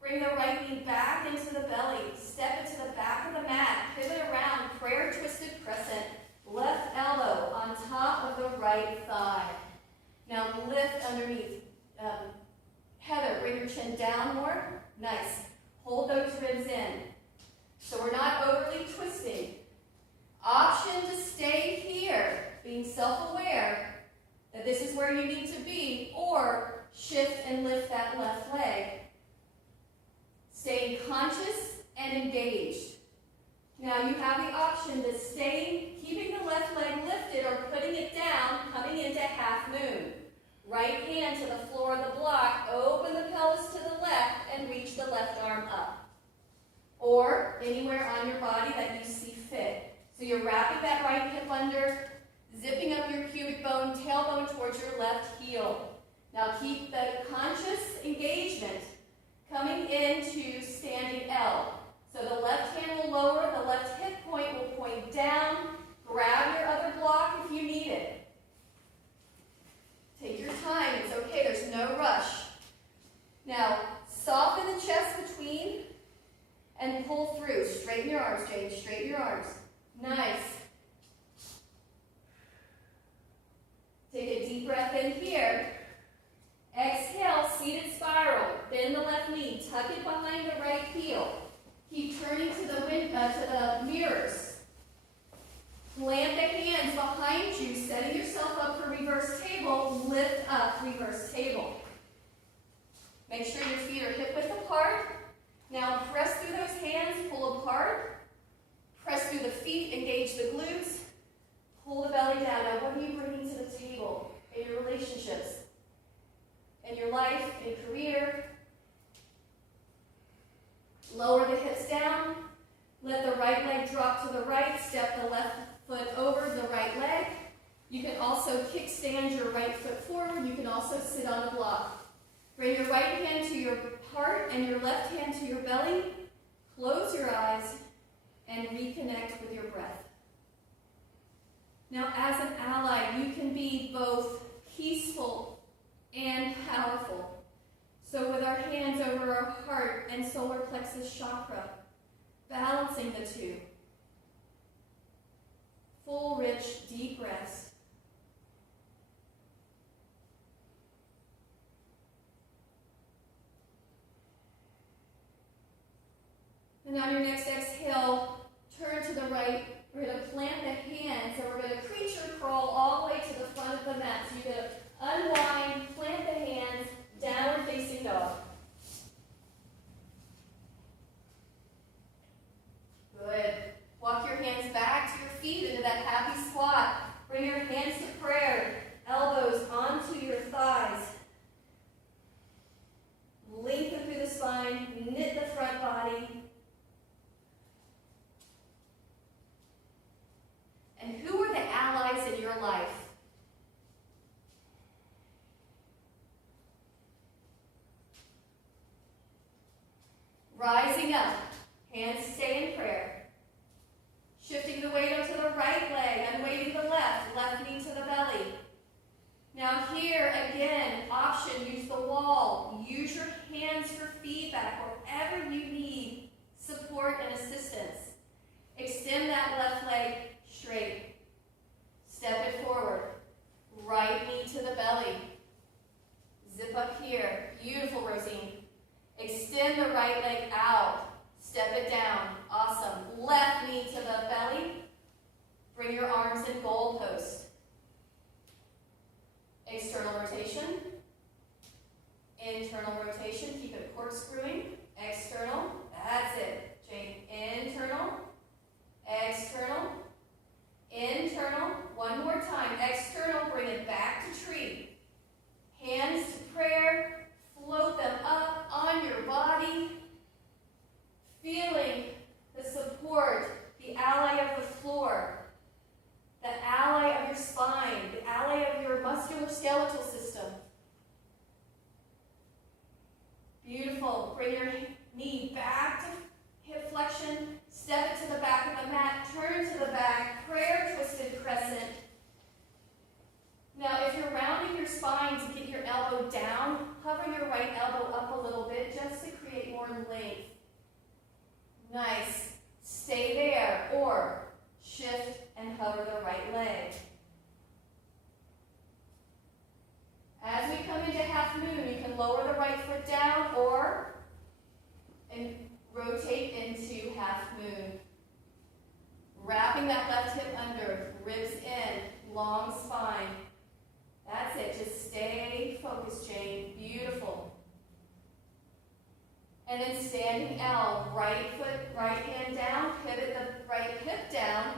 Bring the right knee back into the belly. Step into the back of the mat. Pivot around. Prayer twisted crescent. Left elbow on top of the right thigh. Now lift underneath. Heather, bring your chin down more. Nice. Hold those ribs in. So we're not overly twisting. Option to stay here, being self-aware that this is where you need to be, or shift and lift that left leg. Staying conscious and engaged. option to stay, keeping the left leg lifted or putting it down, coming into half moon. Right hand to the floor of the block, open the pelvis to the left and reach the left arm up. Or anywhere on your body that you see fit. So you're wrapping that right hip under, zipping up your pubic bone, tailbone towards your left heel. Now keep the conscious engagement coming into standing L. So the left hand will lower, the left hip point will point down. Grab your other block if you need it. Take your time, it's okay, there's no rush. Now, soften the chest between and pull through. Straighten your arms, Jane, straighten your arms. Nice. Take a deep breath in here. Exhale, seated spiral. Bend the left knee, tuck it behind the right heel. Keep turning to the mirrors. Plant the hands behind you, setting yourself up for reverse table. Lift up, reverse table. Make sure your feet are hip-width apart. Now press through those hands, pull apart. Press through the feet, engage the glutes. Pull the belly down. Now what are you bringing to the table in your relationships? In your life, in career? Lower the hips down. Let the right leg drop to the right. Step the left foot over the right leg. You can also kickstand your right foot forward. You can also sit on a block. Bring your right hand to your heart and your left hand to your belly. Close your eyes and reconnect with your breath. Now, as an ally, you can be both peaceful and powerful. So with our hands over our heart and solar plexus chakra, balancing the two. Full, rich, deep breaths. And on your next exhale, turn to the right. We're going to plant the hands and we're going to creature crawl all the way to the front of the mat. So you're going to unwind, plant the hands, downward facing dog. Good. Walk your hands back to your feet into that happy squat. Bring your hands to prayer. Elbows onto your thighs. Lengthen through the spine. Knit the front body. And who are the allies in your life? Rising up. Hands stay in prayer. Shifting the weight onto the right leg, unweighting the left, left knee to the belly. Now here, again, option, use the wall. Use your hands for feedback wherever you need support and assistance. Extend that left leg straight. Step it forward. Right knee to the belly. Zip up here. Beautiful, Rosine. Extend the right leg out. Step it down. Awesome. Left knee to the belly. Bring your arms in goal post. External rotation. Internal rotation. Keep it corkscrewing. External. That's it. Jane. Internal. External. Internal. One more time. External. Bring it back to tree. Hands to prayer. Float them up on your body. Feeling the support, the ally of the floor, the ally of your spine, the ally of your musculoskeletal system. Beautiful. Bring your knee back to hip flexion. Step it to the back of the mat. Turn to the back. Prayer twisted crescent. Now, if you're rounding your spine to get your elbow down, hover your right elbow up a little bit just to create more length. Nice. Stay there or shift and hover the right leg. As we come into half moon, you can lower the right foot down or rotate into half moon. Wrapping that left hip under, ribs in, long spine. That's it. Just stay focused, Jane. Beautiful. And then standing L, right foot, right hand down, pivot the right hip down,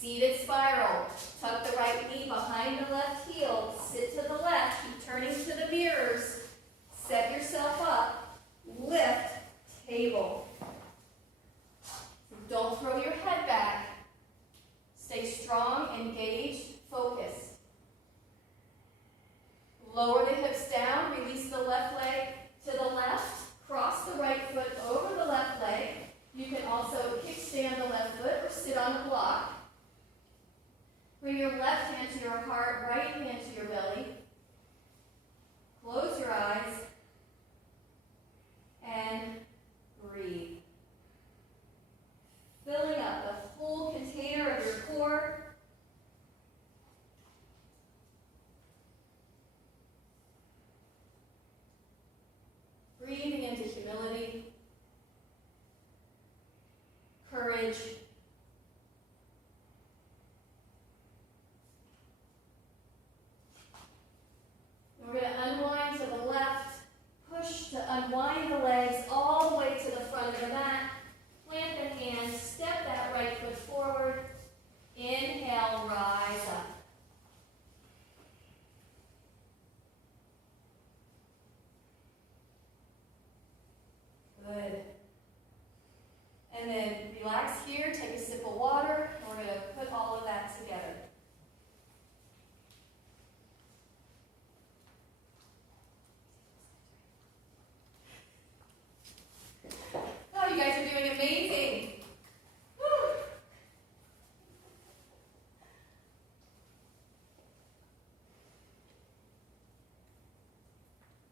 Seated spiral. Tuck the right knee behind the left heel. Sit to the left. Keep turning to the mirrors. Set yourself up. Lift. Table. Don't throw your head back. Stay strong, engaged, focused. Lower the hips down. Release the left leg to the left. Cross the right foot over the left leg. You can also kickstand the left foot or sit on the block. Bring your left hand to your heart, right hand to your belly. Close your eyes and breathe. Filling up the whole container of your core. Breathing into humility, courage, and we're going to unwind to the left, push to unwind the legs all the way to the front of the mat. Plant the hands, step that right foot forward. Inhale, rise up. Good. And then relax here, take a sip of water. We're going to put all of that together. Oh, you guys are doing amazing. Woo.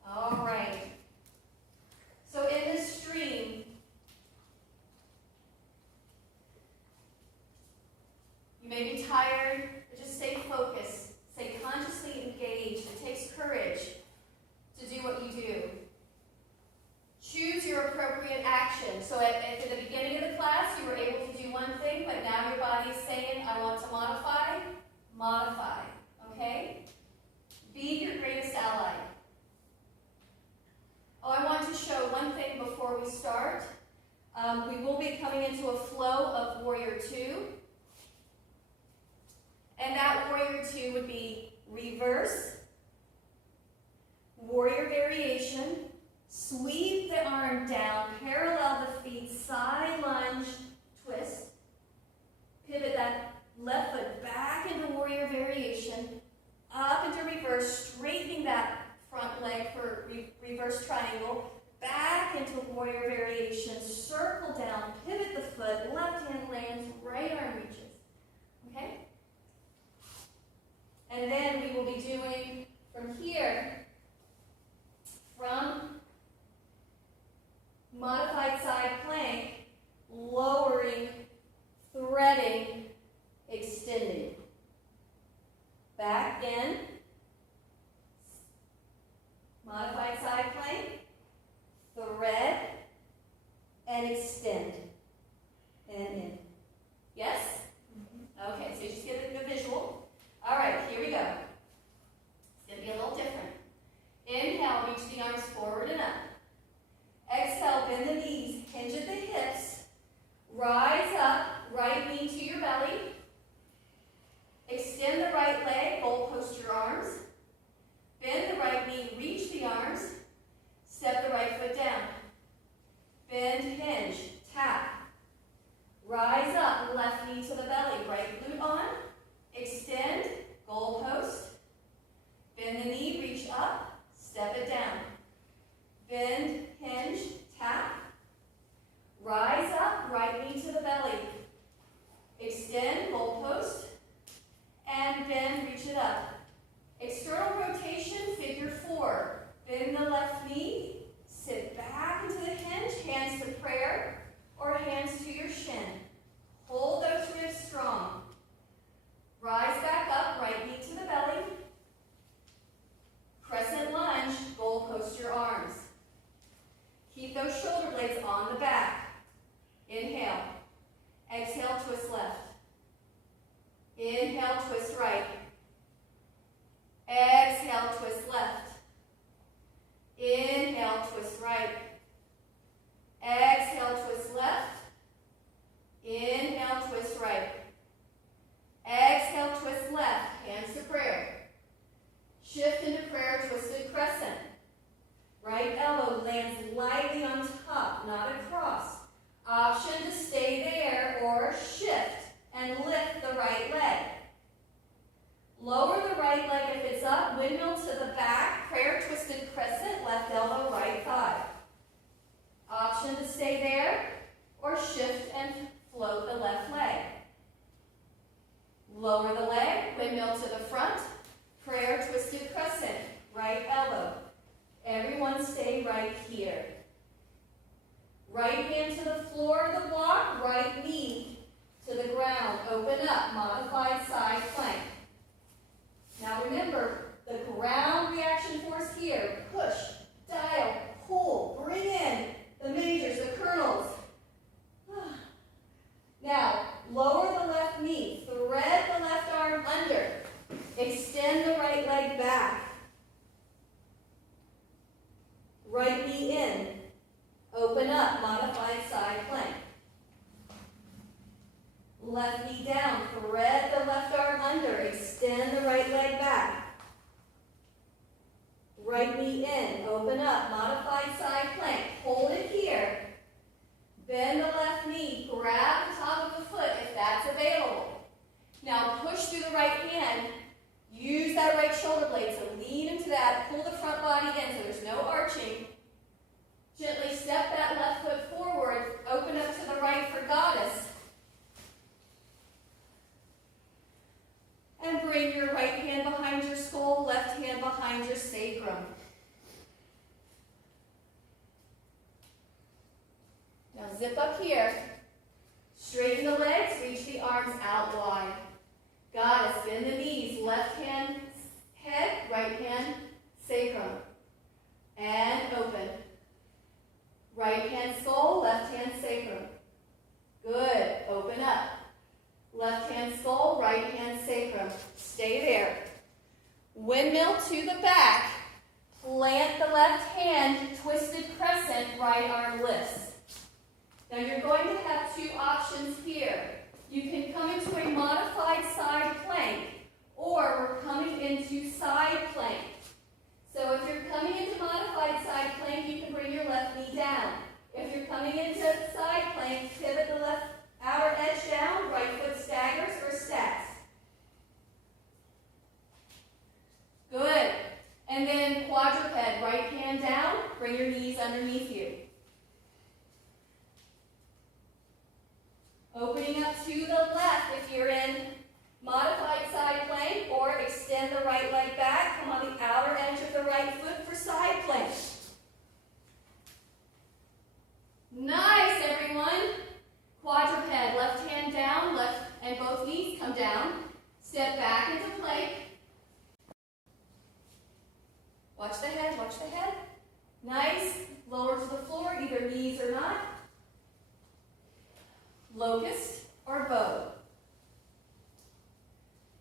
All right. So in this stream, you may be tired, but just stay focused. Stay consciously engaged. It takes courage to do what you do. Choose your appropriate action. So at the beginning of the class, you were able to do one thing, but now your body is saying, I want to modify. Modify. Okay? Be your greatest ally. Oh, I want to show one thing before we start. We will be coming into a flow of Warrior 2. And that Warrior 2 would be reverse, warrior variation, sweep the arm down, parallel the feet, side lunge, twist. Pivot that left foot back into warrior variation, up into reverse, straightening that front leg for reverse triangle, back into warrior variation, circle down, pivot the foot, left hand lands, right arm reaches. Okay? And then we will be doing from here, from modified side plank, lowering, threading, extending. Back in, modified side plank, thread, and extend. And in. Yes? Okay, so you just get a visual. All right, here we go. It's going to be a little different. Inhale, reach the arms forward and up. Exhale, bend the knees, hinge at the hips. Rise up, right knee to your belly. Extend the right leg, goal post your arms. Bend the right knee, reach the arms. Step the right foot down. Bend, hinge, tap. Rise up, left knee to the belly, right glute on. Extend, goal post. Bend the knee, reach up, step it down. Bend, hinge, tap. Rise up, right knee to the belly. Extend, goal post. And bend, reach it up. External rotation, figure 4. Bend the left knee, sit back into the hinge, hands to prayer, or hands to your shin. Hold those ribs strong. Rise back up, right knee to the belly. Crescent lunge, goal post your arms. Keep those shoulder blades on the back. Inhale. Exhale, twist left. Inhale, twist right. Exhale, twist left. Inhale, twist right. Exhale, twist left. Inhale, twist right. Lower the leg, windmill to the front, prayer twisted crescent, right elbow. Everyone stay right here. Right hand to the floor of the block, right knee to the ground. Open up, modified side plank. Now remember, the ground reaction force here, push, dial, pull, bring in the majors, the kernels. Now, lower the left knee, thread the left arm under, extend the right leg back. Right knee in, open up, modified side plank. Left knee down, thread the left arm under, extend the right leg back. Right knee in, open up, modified side plank. Hold it here. Bend the left knee, grab the top of the foot if that's available. Now push through the right hand. Use that right shoulder blade, so lean into that, pull the front body in so there's no arching. Gently step that left foot forward, open up to the right for goddess. And bring your right hand behind your skull, left hand behind your sacrum. Now zip up here. Straighten the legs, reach the arms out wide. Goddess, bend the knees, left hand head, right hand sacrum. And open. Right hand skull, left hand sacrum. Good. Open up. Left hand skull, right hand sacrum. Stay there. Windmill to the back. Plant the left hand, twisted crescent, right arm lifts. Now you're going to have two options here. You can come into a modified side plank, or we're coming into side plank. So if you're coming into modified side plank, you can bring your left knee down. If you're coming into side plank, pivot the left outer edge down, right foot staggers or stacks. Good. And then quadruped, right hand down, bring your knees underneath you. Opening up to the left if you're in modified side plank, or extend the right leg back, come on the outer edge of the right foot for side plank. Nice, everyone. Quadruped, left hand down, left and both knees come down. Step back into plank. Watch the head, watch the head. Nice. Lower to the floor, either knees or not. Locust or bow.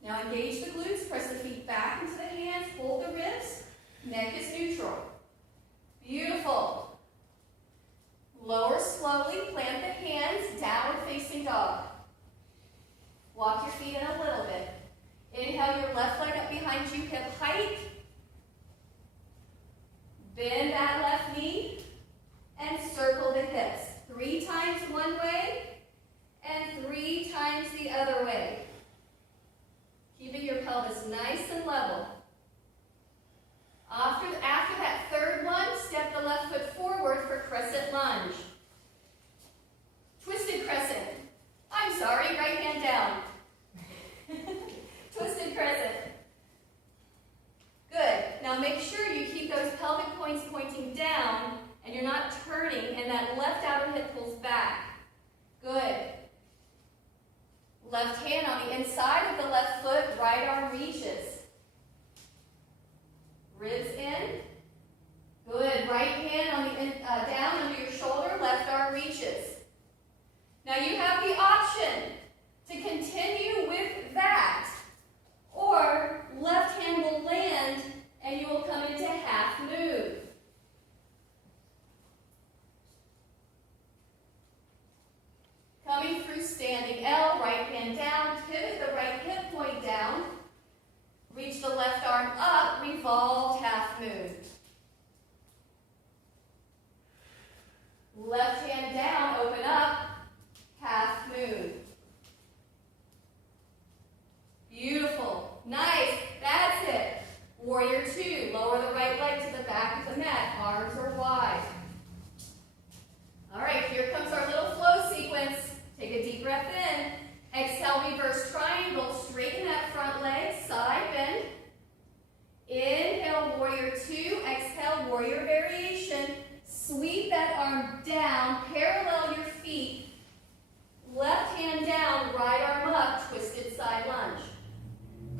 Now engage the glutes, press the feet back into the hands, hold the ribs, neck is neutral. Beautiful. Lower slowly, plant the hands, downward facing dog. Walk your feet in a little bit. Inhale your left leg up behind you, hip height. Bend that left knee and circle the hips. 3 times one way and 3 times the other way. Keeping your pelvis nice and level. After that third one, step the left foot forward for crescent lunge. Twisted crescent. I'm sorry, right hand down. Twisted crescent. Good. Now make sure you keep those pelvic points pointing down and you're not turning, and that left outer hip pulls back. Good. Left hand on the inside of the left foot, right arm reaches. Ribs in. Good. Right hand on the down under your shoulder, left arm reaches. Now you have the option to continue with that, or left hand will land and you will come into half move. Coming through standing L, right hand down, pivot the right hip point down, reach the left arm up, revolved half move. Left hand down, open up, half move. Beautiful. Nice. That's it. Warrior 2. Lower the right leg to the back of the mat. Arms are wide. All right, here comes our little flow sequence. Take a deep breath in. Exhale, reverse triangle. Straighten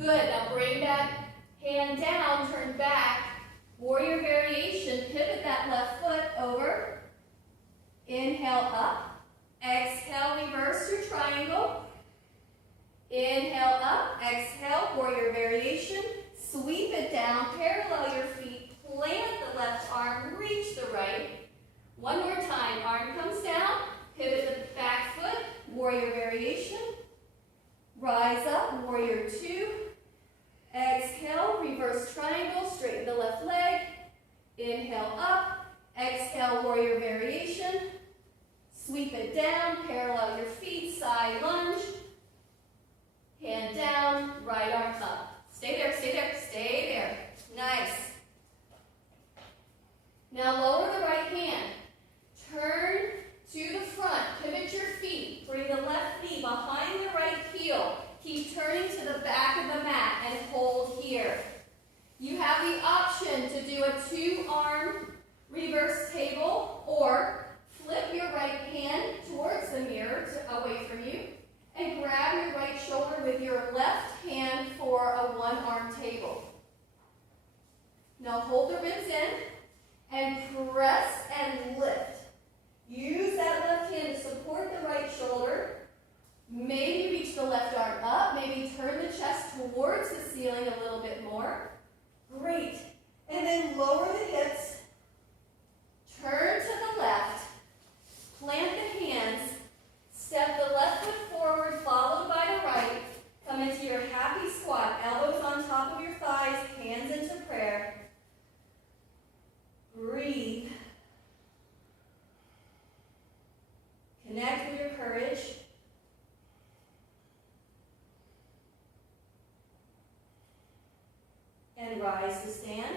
Good. Now bring that hand down, turn back. Warrior variation. Pivot that left foot over. Inhale up. Exhale, reverse your triangle. Inhale up. Exhale, warrior variation. Sweep it down, parallel your feet. Plant the left arm, reach the right. One more time. Arm comes down. Pivot the back foot. Warrior variation. Rise up. Warrior two. Exhale. Reverse triangle. Straighten the left leg. Inhale up. Exhale. Warrior variation. Sweep it down. Parallel your feet. Side lunge. Hand down. Right arm up. Stay there. Stay there. Stay there. Nice. Now lower the right hand. Turn to the front. Pivot your feet. Bring the left knee behind the right heel. Keep turning to the back of the mat and hold here. You have the option to do a 2-arm reverse table or flip your right hand towards the mirror away from you and grab your right shoulder with your left hand for a 1-arm table. Now hold the ribs in and press and lift. Use that left hand to support the right shoulder. Maybe reach the left arm up. Maybe turn the chest towards the ceiling a little bit more. Great. And then lower the hips. Turn to the left. Plant the hands. Step the left foot forward, followed by the right. Come into your happy squat. Elbows on top of your thighs, hands into prayer. Breathe. Connect with your courage. And rise to stand.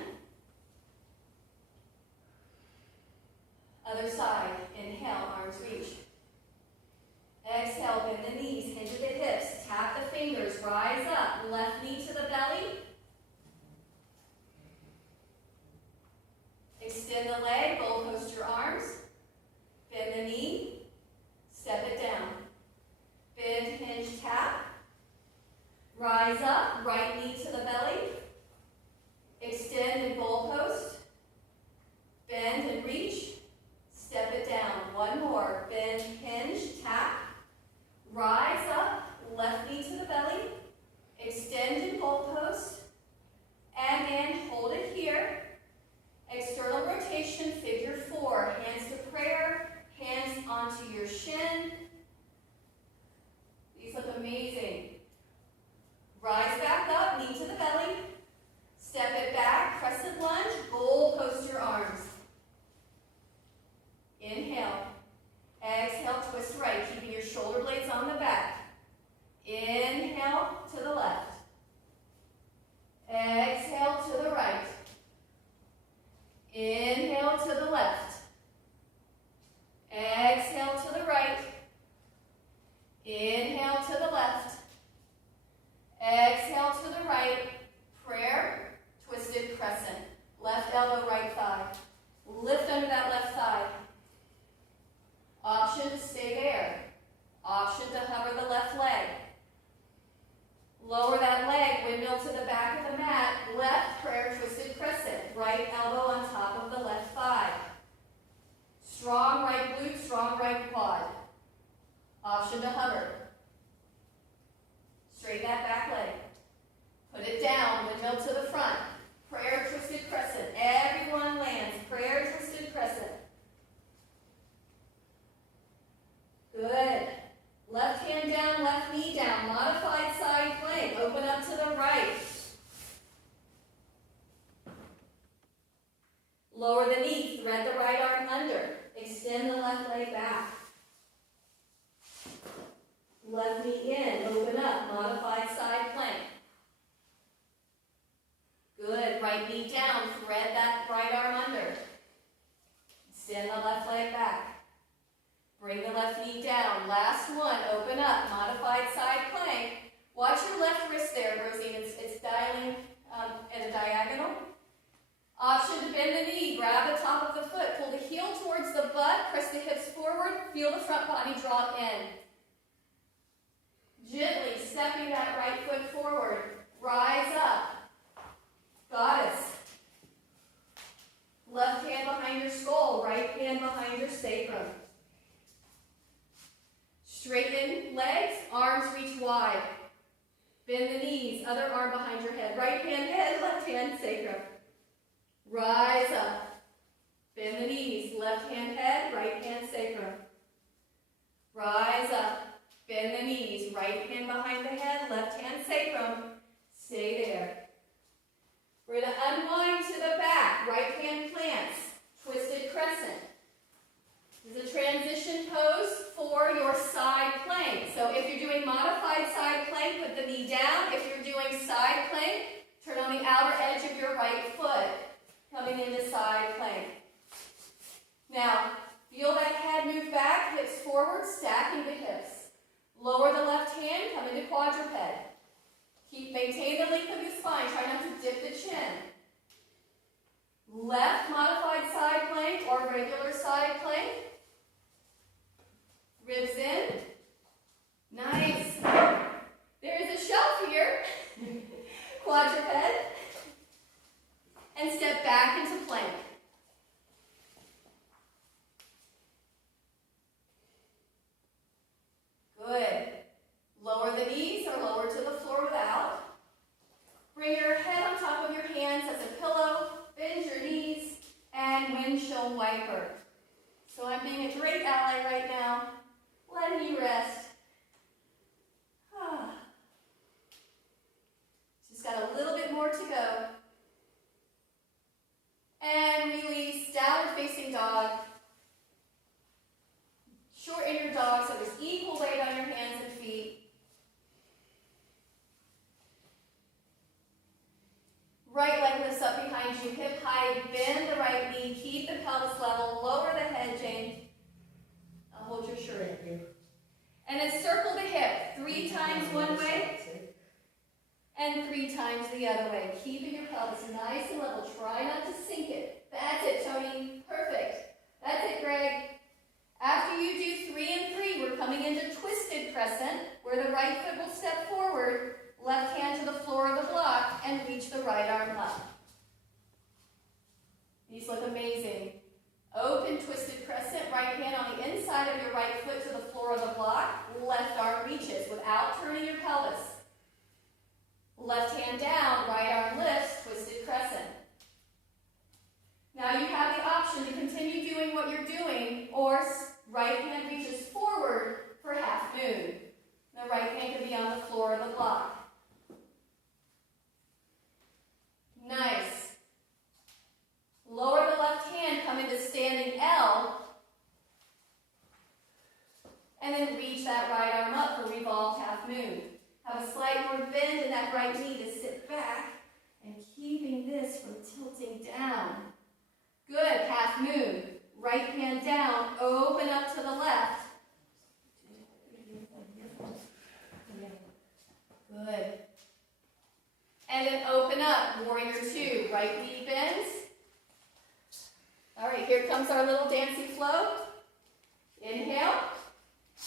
Other side. Inhale, arms reach. Exhale, bend the knees, hinge at the hips. Tap the fingers, rise up. Left knee to the belly. Extend the leg, goal post your arms. Bend the knee. Step it down. Bend, hinge, tap. Rise up, right knee to the belly. Extend and goal post. Bend and reach. Step it down. One more. Bend, hinge, tap. Rise up, left knee to the belly. Extend and goal post. And then hold it here. External rotation, figure 4. Hands to prayer, hands onto your shin. These look amazing. Rise back up, knee to the belly. Step it back, crescent lunge, goal post your arms. Inhale. Exhale, twist right, keeping your shoulder blades on the back. Inhale to the left. Exhale to the right. Inhale to the left. Exhale to the right. Inhale to the left. Exhale to the right. Prayer, twisted crescent. Left elbow, right thigh. Lift under that left thigh. Option to stay there. Option to hover the left leg. Lower that leg, windmill to the back of the mat. Left prayer, twisted crescent. Right elbow on top of the left thigh. Strong right glute, strong right quad. Option to hover. Straighten that back leg. Put it down, windmill to the front. Prayer, twisted crescent. Everyone lands. Prayer, twisted crescent. Good. Left hand down, left knee down. Modified side plank. Open up to the right. Lower the knee. Thread the right arm under. Extend the left leg back. Left knee in. Open up. Modified side plank. Good. Right knee down. Thread that right arm under. Extend the left leg back. Bring the left knee down. Last one. Open up. Modified side plank. Watch your left wrist there, Rosine. It's dialing at a diagonal. Option to bend the knee. Grab the top of the foot. Pull the heel towards the butt. Press the hips forward. Feel the front body draw in. Gently stepping that right foot forward. Rise Bend the knees, other arm behind your head. Right hand head, left hand sacrum. Rise up. Bend the knees, left hand head, right hand sacrum. Rise up. Bend the knees, right hand behind the head, left hand sacrum. Stay there. We're going to unwind to the back. Right hand plants, twisted crescent. This is a transition pose for your side plank. So if you're doing modified side plank, put the knee down. If you're doing side plank, turn on the outer edge of your right foot, coming into side plank. Now, feel that head move back, hips forward, stacking the hips. Lower the left hand, come into quadruped. Maintain the length of your spine. Try not to dip the chin. Left modified side plank or regular side plank. Ribs in. Nice. There is a shelf here. Quadruped. And step back into plank. Good. Lower the knees or lower to the floor without. Bring your head on top of your hands as a pillow. Bend your knees and windshield wiper. So I'm being a great ally right now. Letting you rest. Just got a little bit more to go. And release, downward facing dog. Shorten your dog so there's equal weight on your hands and feet. Right leg lifts up behind you, hip high, bend the right knee, keep the pelvis level, lower the head, Jane. I'll hold your shirt. And then circle the hip 3 times one way and 3 times the other way. Keeping your pelvis nice and level. Try not to sink it. That's it, Tony. Perfect. That's it, Greg. After you do 3 and 3, we're coming into twisted crescent, where the right foot will step forward, left hand to the floor of the block, and reach the right arm up. These look amazing. Open twisted crescent, right hand on the inside of your right foot to the floor of the block, left arm reaches without turning your pelvis. Left hand down, right arm lifts, twisted crescent. Now you have the option to continue doing what you're doing, or right hand reaches forward for half moon. The right hand can be on the floor of the block. Nice. Lower the left hand, come into standing L, and then reach that right arm up for revolved half moon. Have a slight more bend in that right knee to sit back, and keeping this from tilting down. Good, half moon. Right hand down, open up to the left. Good. And then open up, warrior 2. Right knee bends. All right, here comes our little dancing flow. Inhale.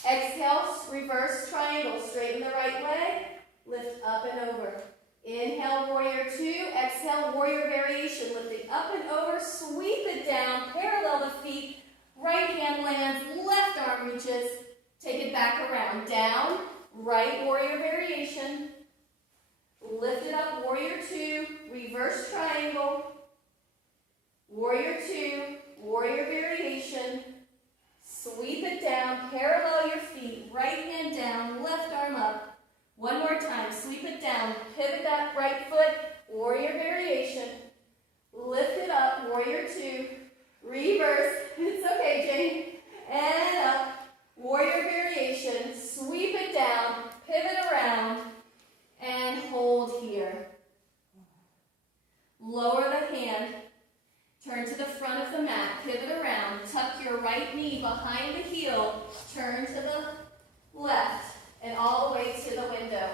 Exhale, reverse triangle. Straighten the right leg. Lift up and over. Inhale, warrior 2. Exhale, warrior variation. Lifting up and over. Sweep it down. Parallel the feet. Right hand lands. Left arm reaches. Take it back around. Down. Right warrior variation. Lift it up. Warrior 2. Reverse triangle. Warrior 2. Warrior variation. Sweep it down. Parallel your feet. Right hand down. Left arm up. One more time, sweep it down, pivot that right foot, warrior variation, lift it up, warrior 2, reverse, it's okay, Jane, and up, warrior variation, sweep it down, pivot around, and hold here. Lower the hand, turn to the front of the mat, pivot around, tuck your right knee behind the heel, turn to the left, and all the way to the window.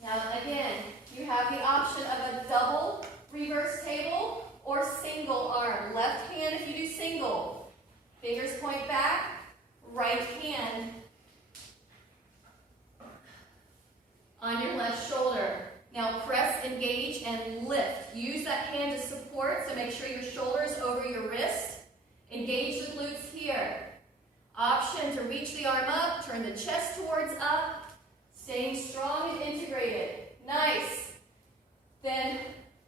Now again, you have the option of a double reverse table or single arm. Left hand if you do single. Fingers point back, right hand on your left shoulder. Now press, engage, and lift. Use that hand to support, so make sure your shoulder is over your wrist. Engage the glutes here. Option to reach the arm up, turn the chest towards up, Staying strong and integrated. Nice. Then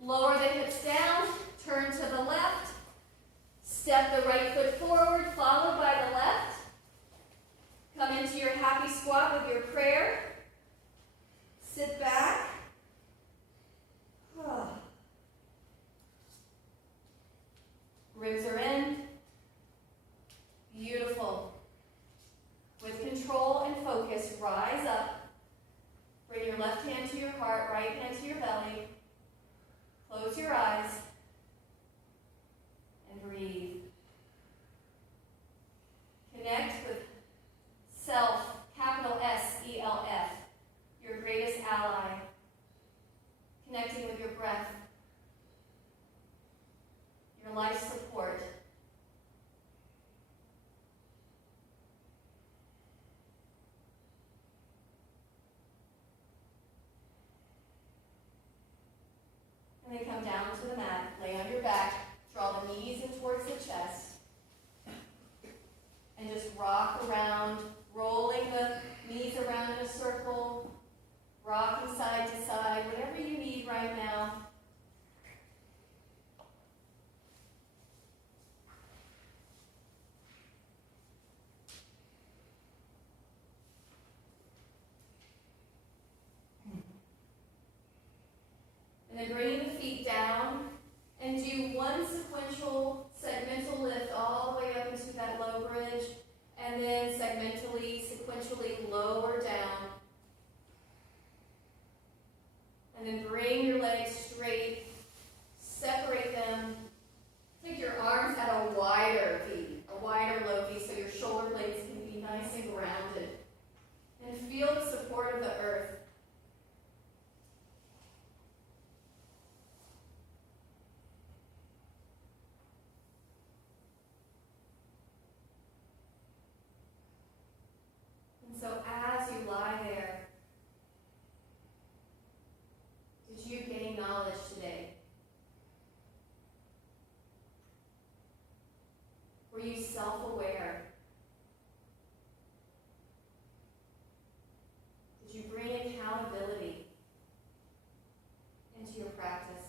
lower the hips down, turn to the left, step the right foot forward, followed by the left. Come into your happy squat with your prayer. Sit back. Ribs are in. Beautiful. With control and focus, rise up. Bring your left hand to your heart, right hand to your belly. Close your eyes and breathe. Connect with self, capital S-E-L-F, your greatest ally. Connecting with your breath, your life support. And then come down to the mat, lay on your back, draw the knees in towards the chest, and just rock around, rolling the knees around in a circle, rocking side to side, whatever you need right now. And then bringing the feet down, and do one sequential segmental lift all the way up into that low bridge, and then segmentally, sequentially lower down. And then bring your legs straight, separate them. Take your arms at a wider V, a wider low V, so your shoulder blades can be nice and grounded. And feel the support of the earth. So as you lie there, did you gain knowledge today? Were you self-aware? Did you bring accountability into your practice?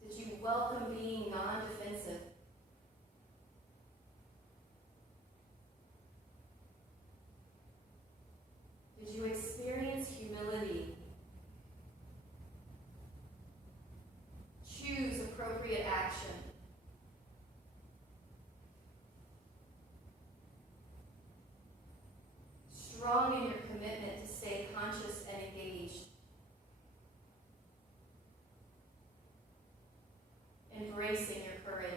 Did you welcome being non-defensive? Did you experience humility? Choose appropriate action. Strong in your commitment to stay conscious and engaged. Embracing your courage.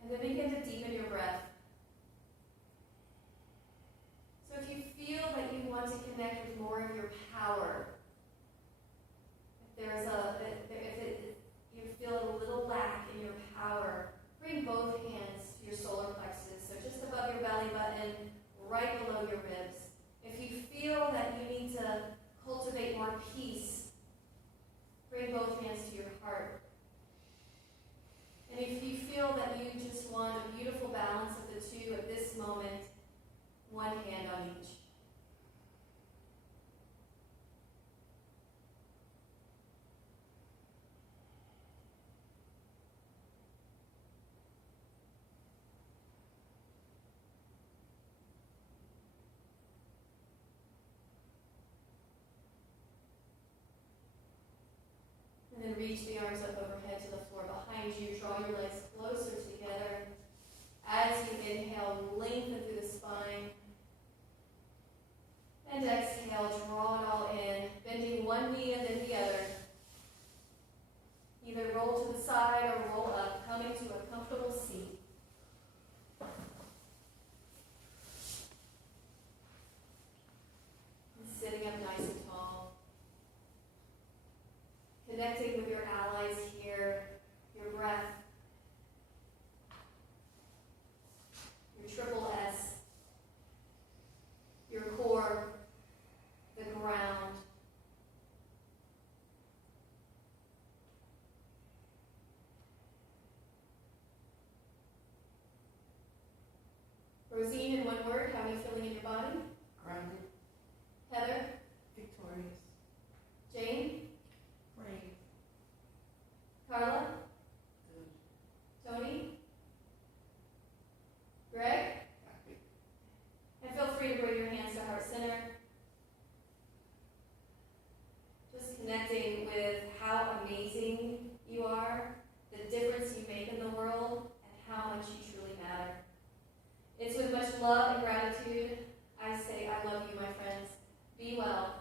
And then begin to deepen your breath. So if you feel that you want to connect with more of your power, if you feel a little lack in your power, bring both hands to your solar plexus, so just above your belly button, right below your ribs. If you feel that you need to cultivate more peace, bring both hands to your heart. And if you feel that you just want a beautiful balance of the two at this moment, one hand on each. And then reach the arms up overhead to the floor behind you. Draw your legs closer together. As you inhale, lengthen through the spine. And exhale, draw it all in, bending one knee and then the other. Either roll to the side or roll up, coming to a comfortable seat. And sitting up nice and tall. Connecting with your allies here. Rosine, in one word, how are you feeling in your body? Grounded. Heather? Victorious. Jane? Brave. Carla? Good. Tony? Greg? Happy. And feel free to bring your hands to heart center. Just connecting with how amazing you are, the difference you make in the world, and how much you truly matter. It's with much love and gratitude I say I love you, my friends. Be well.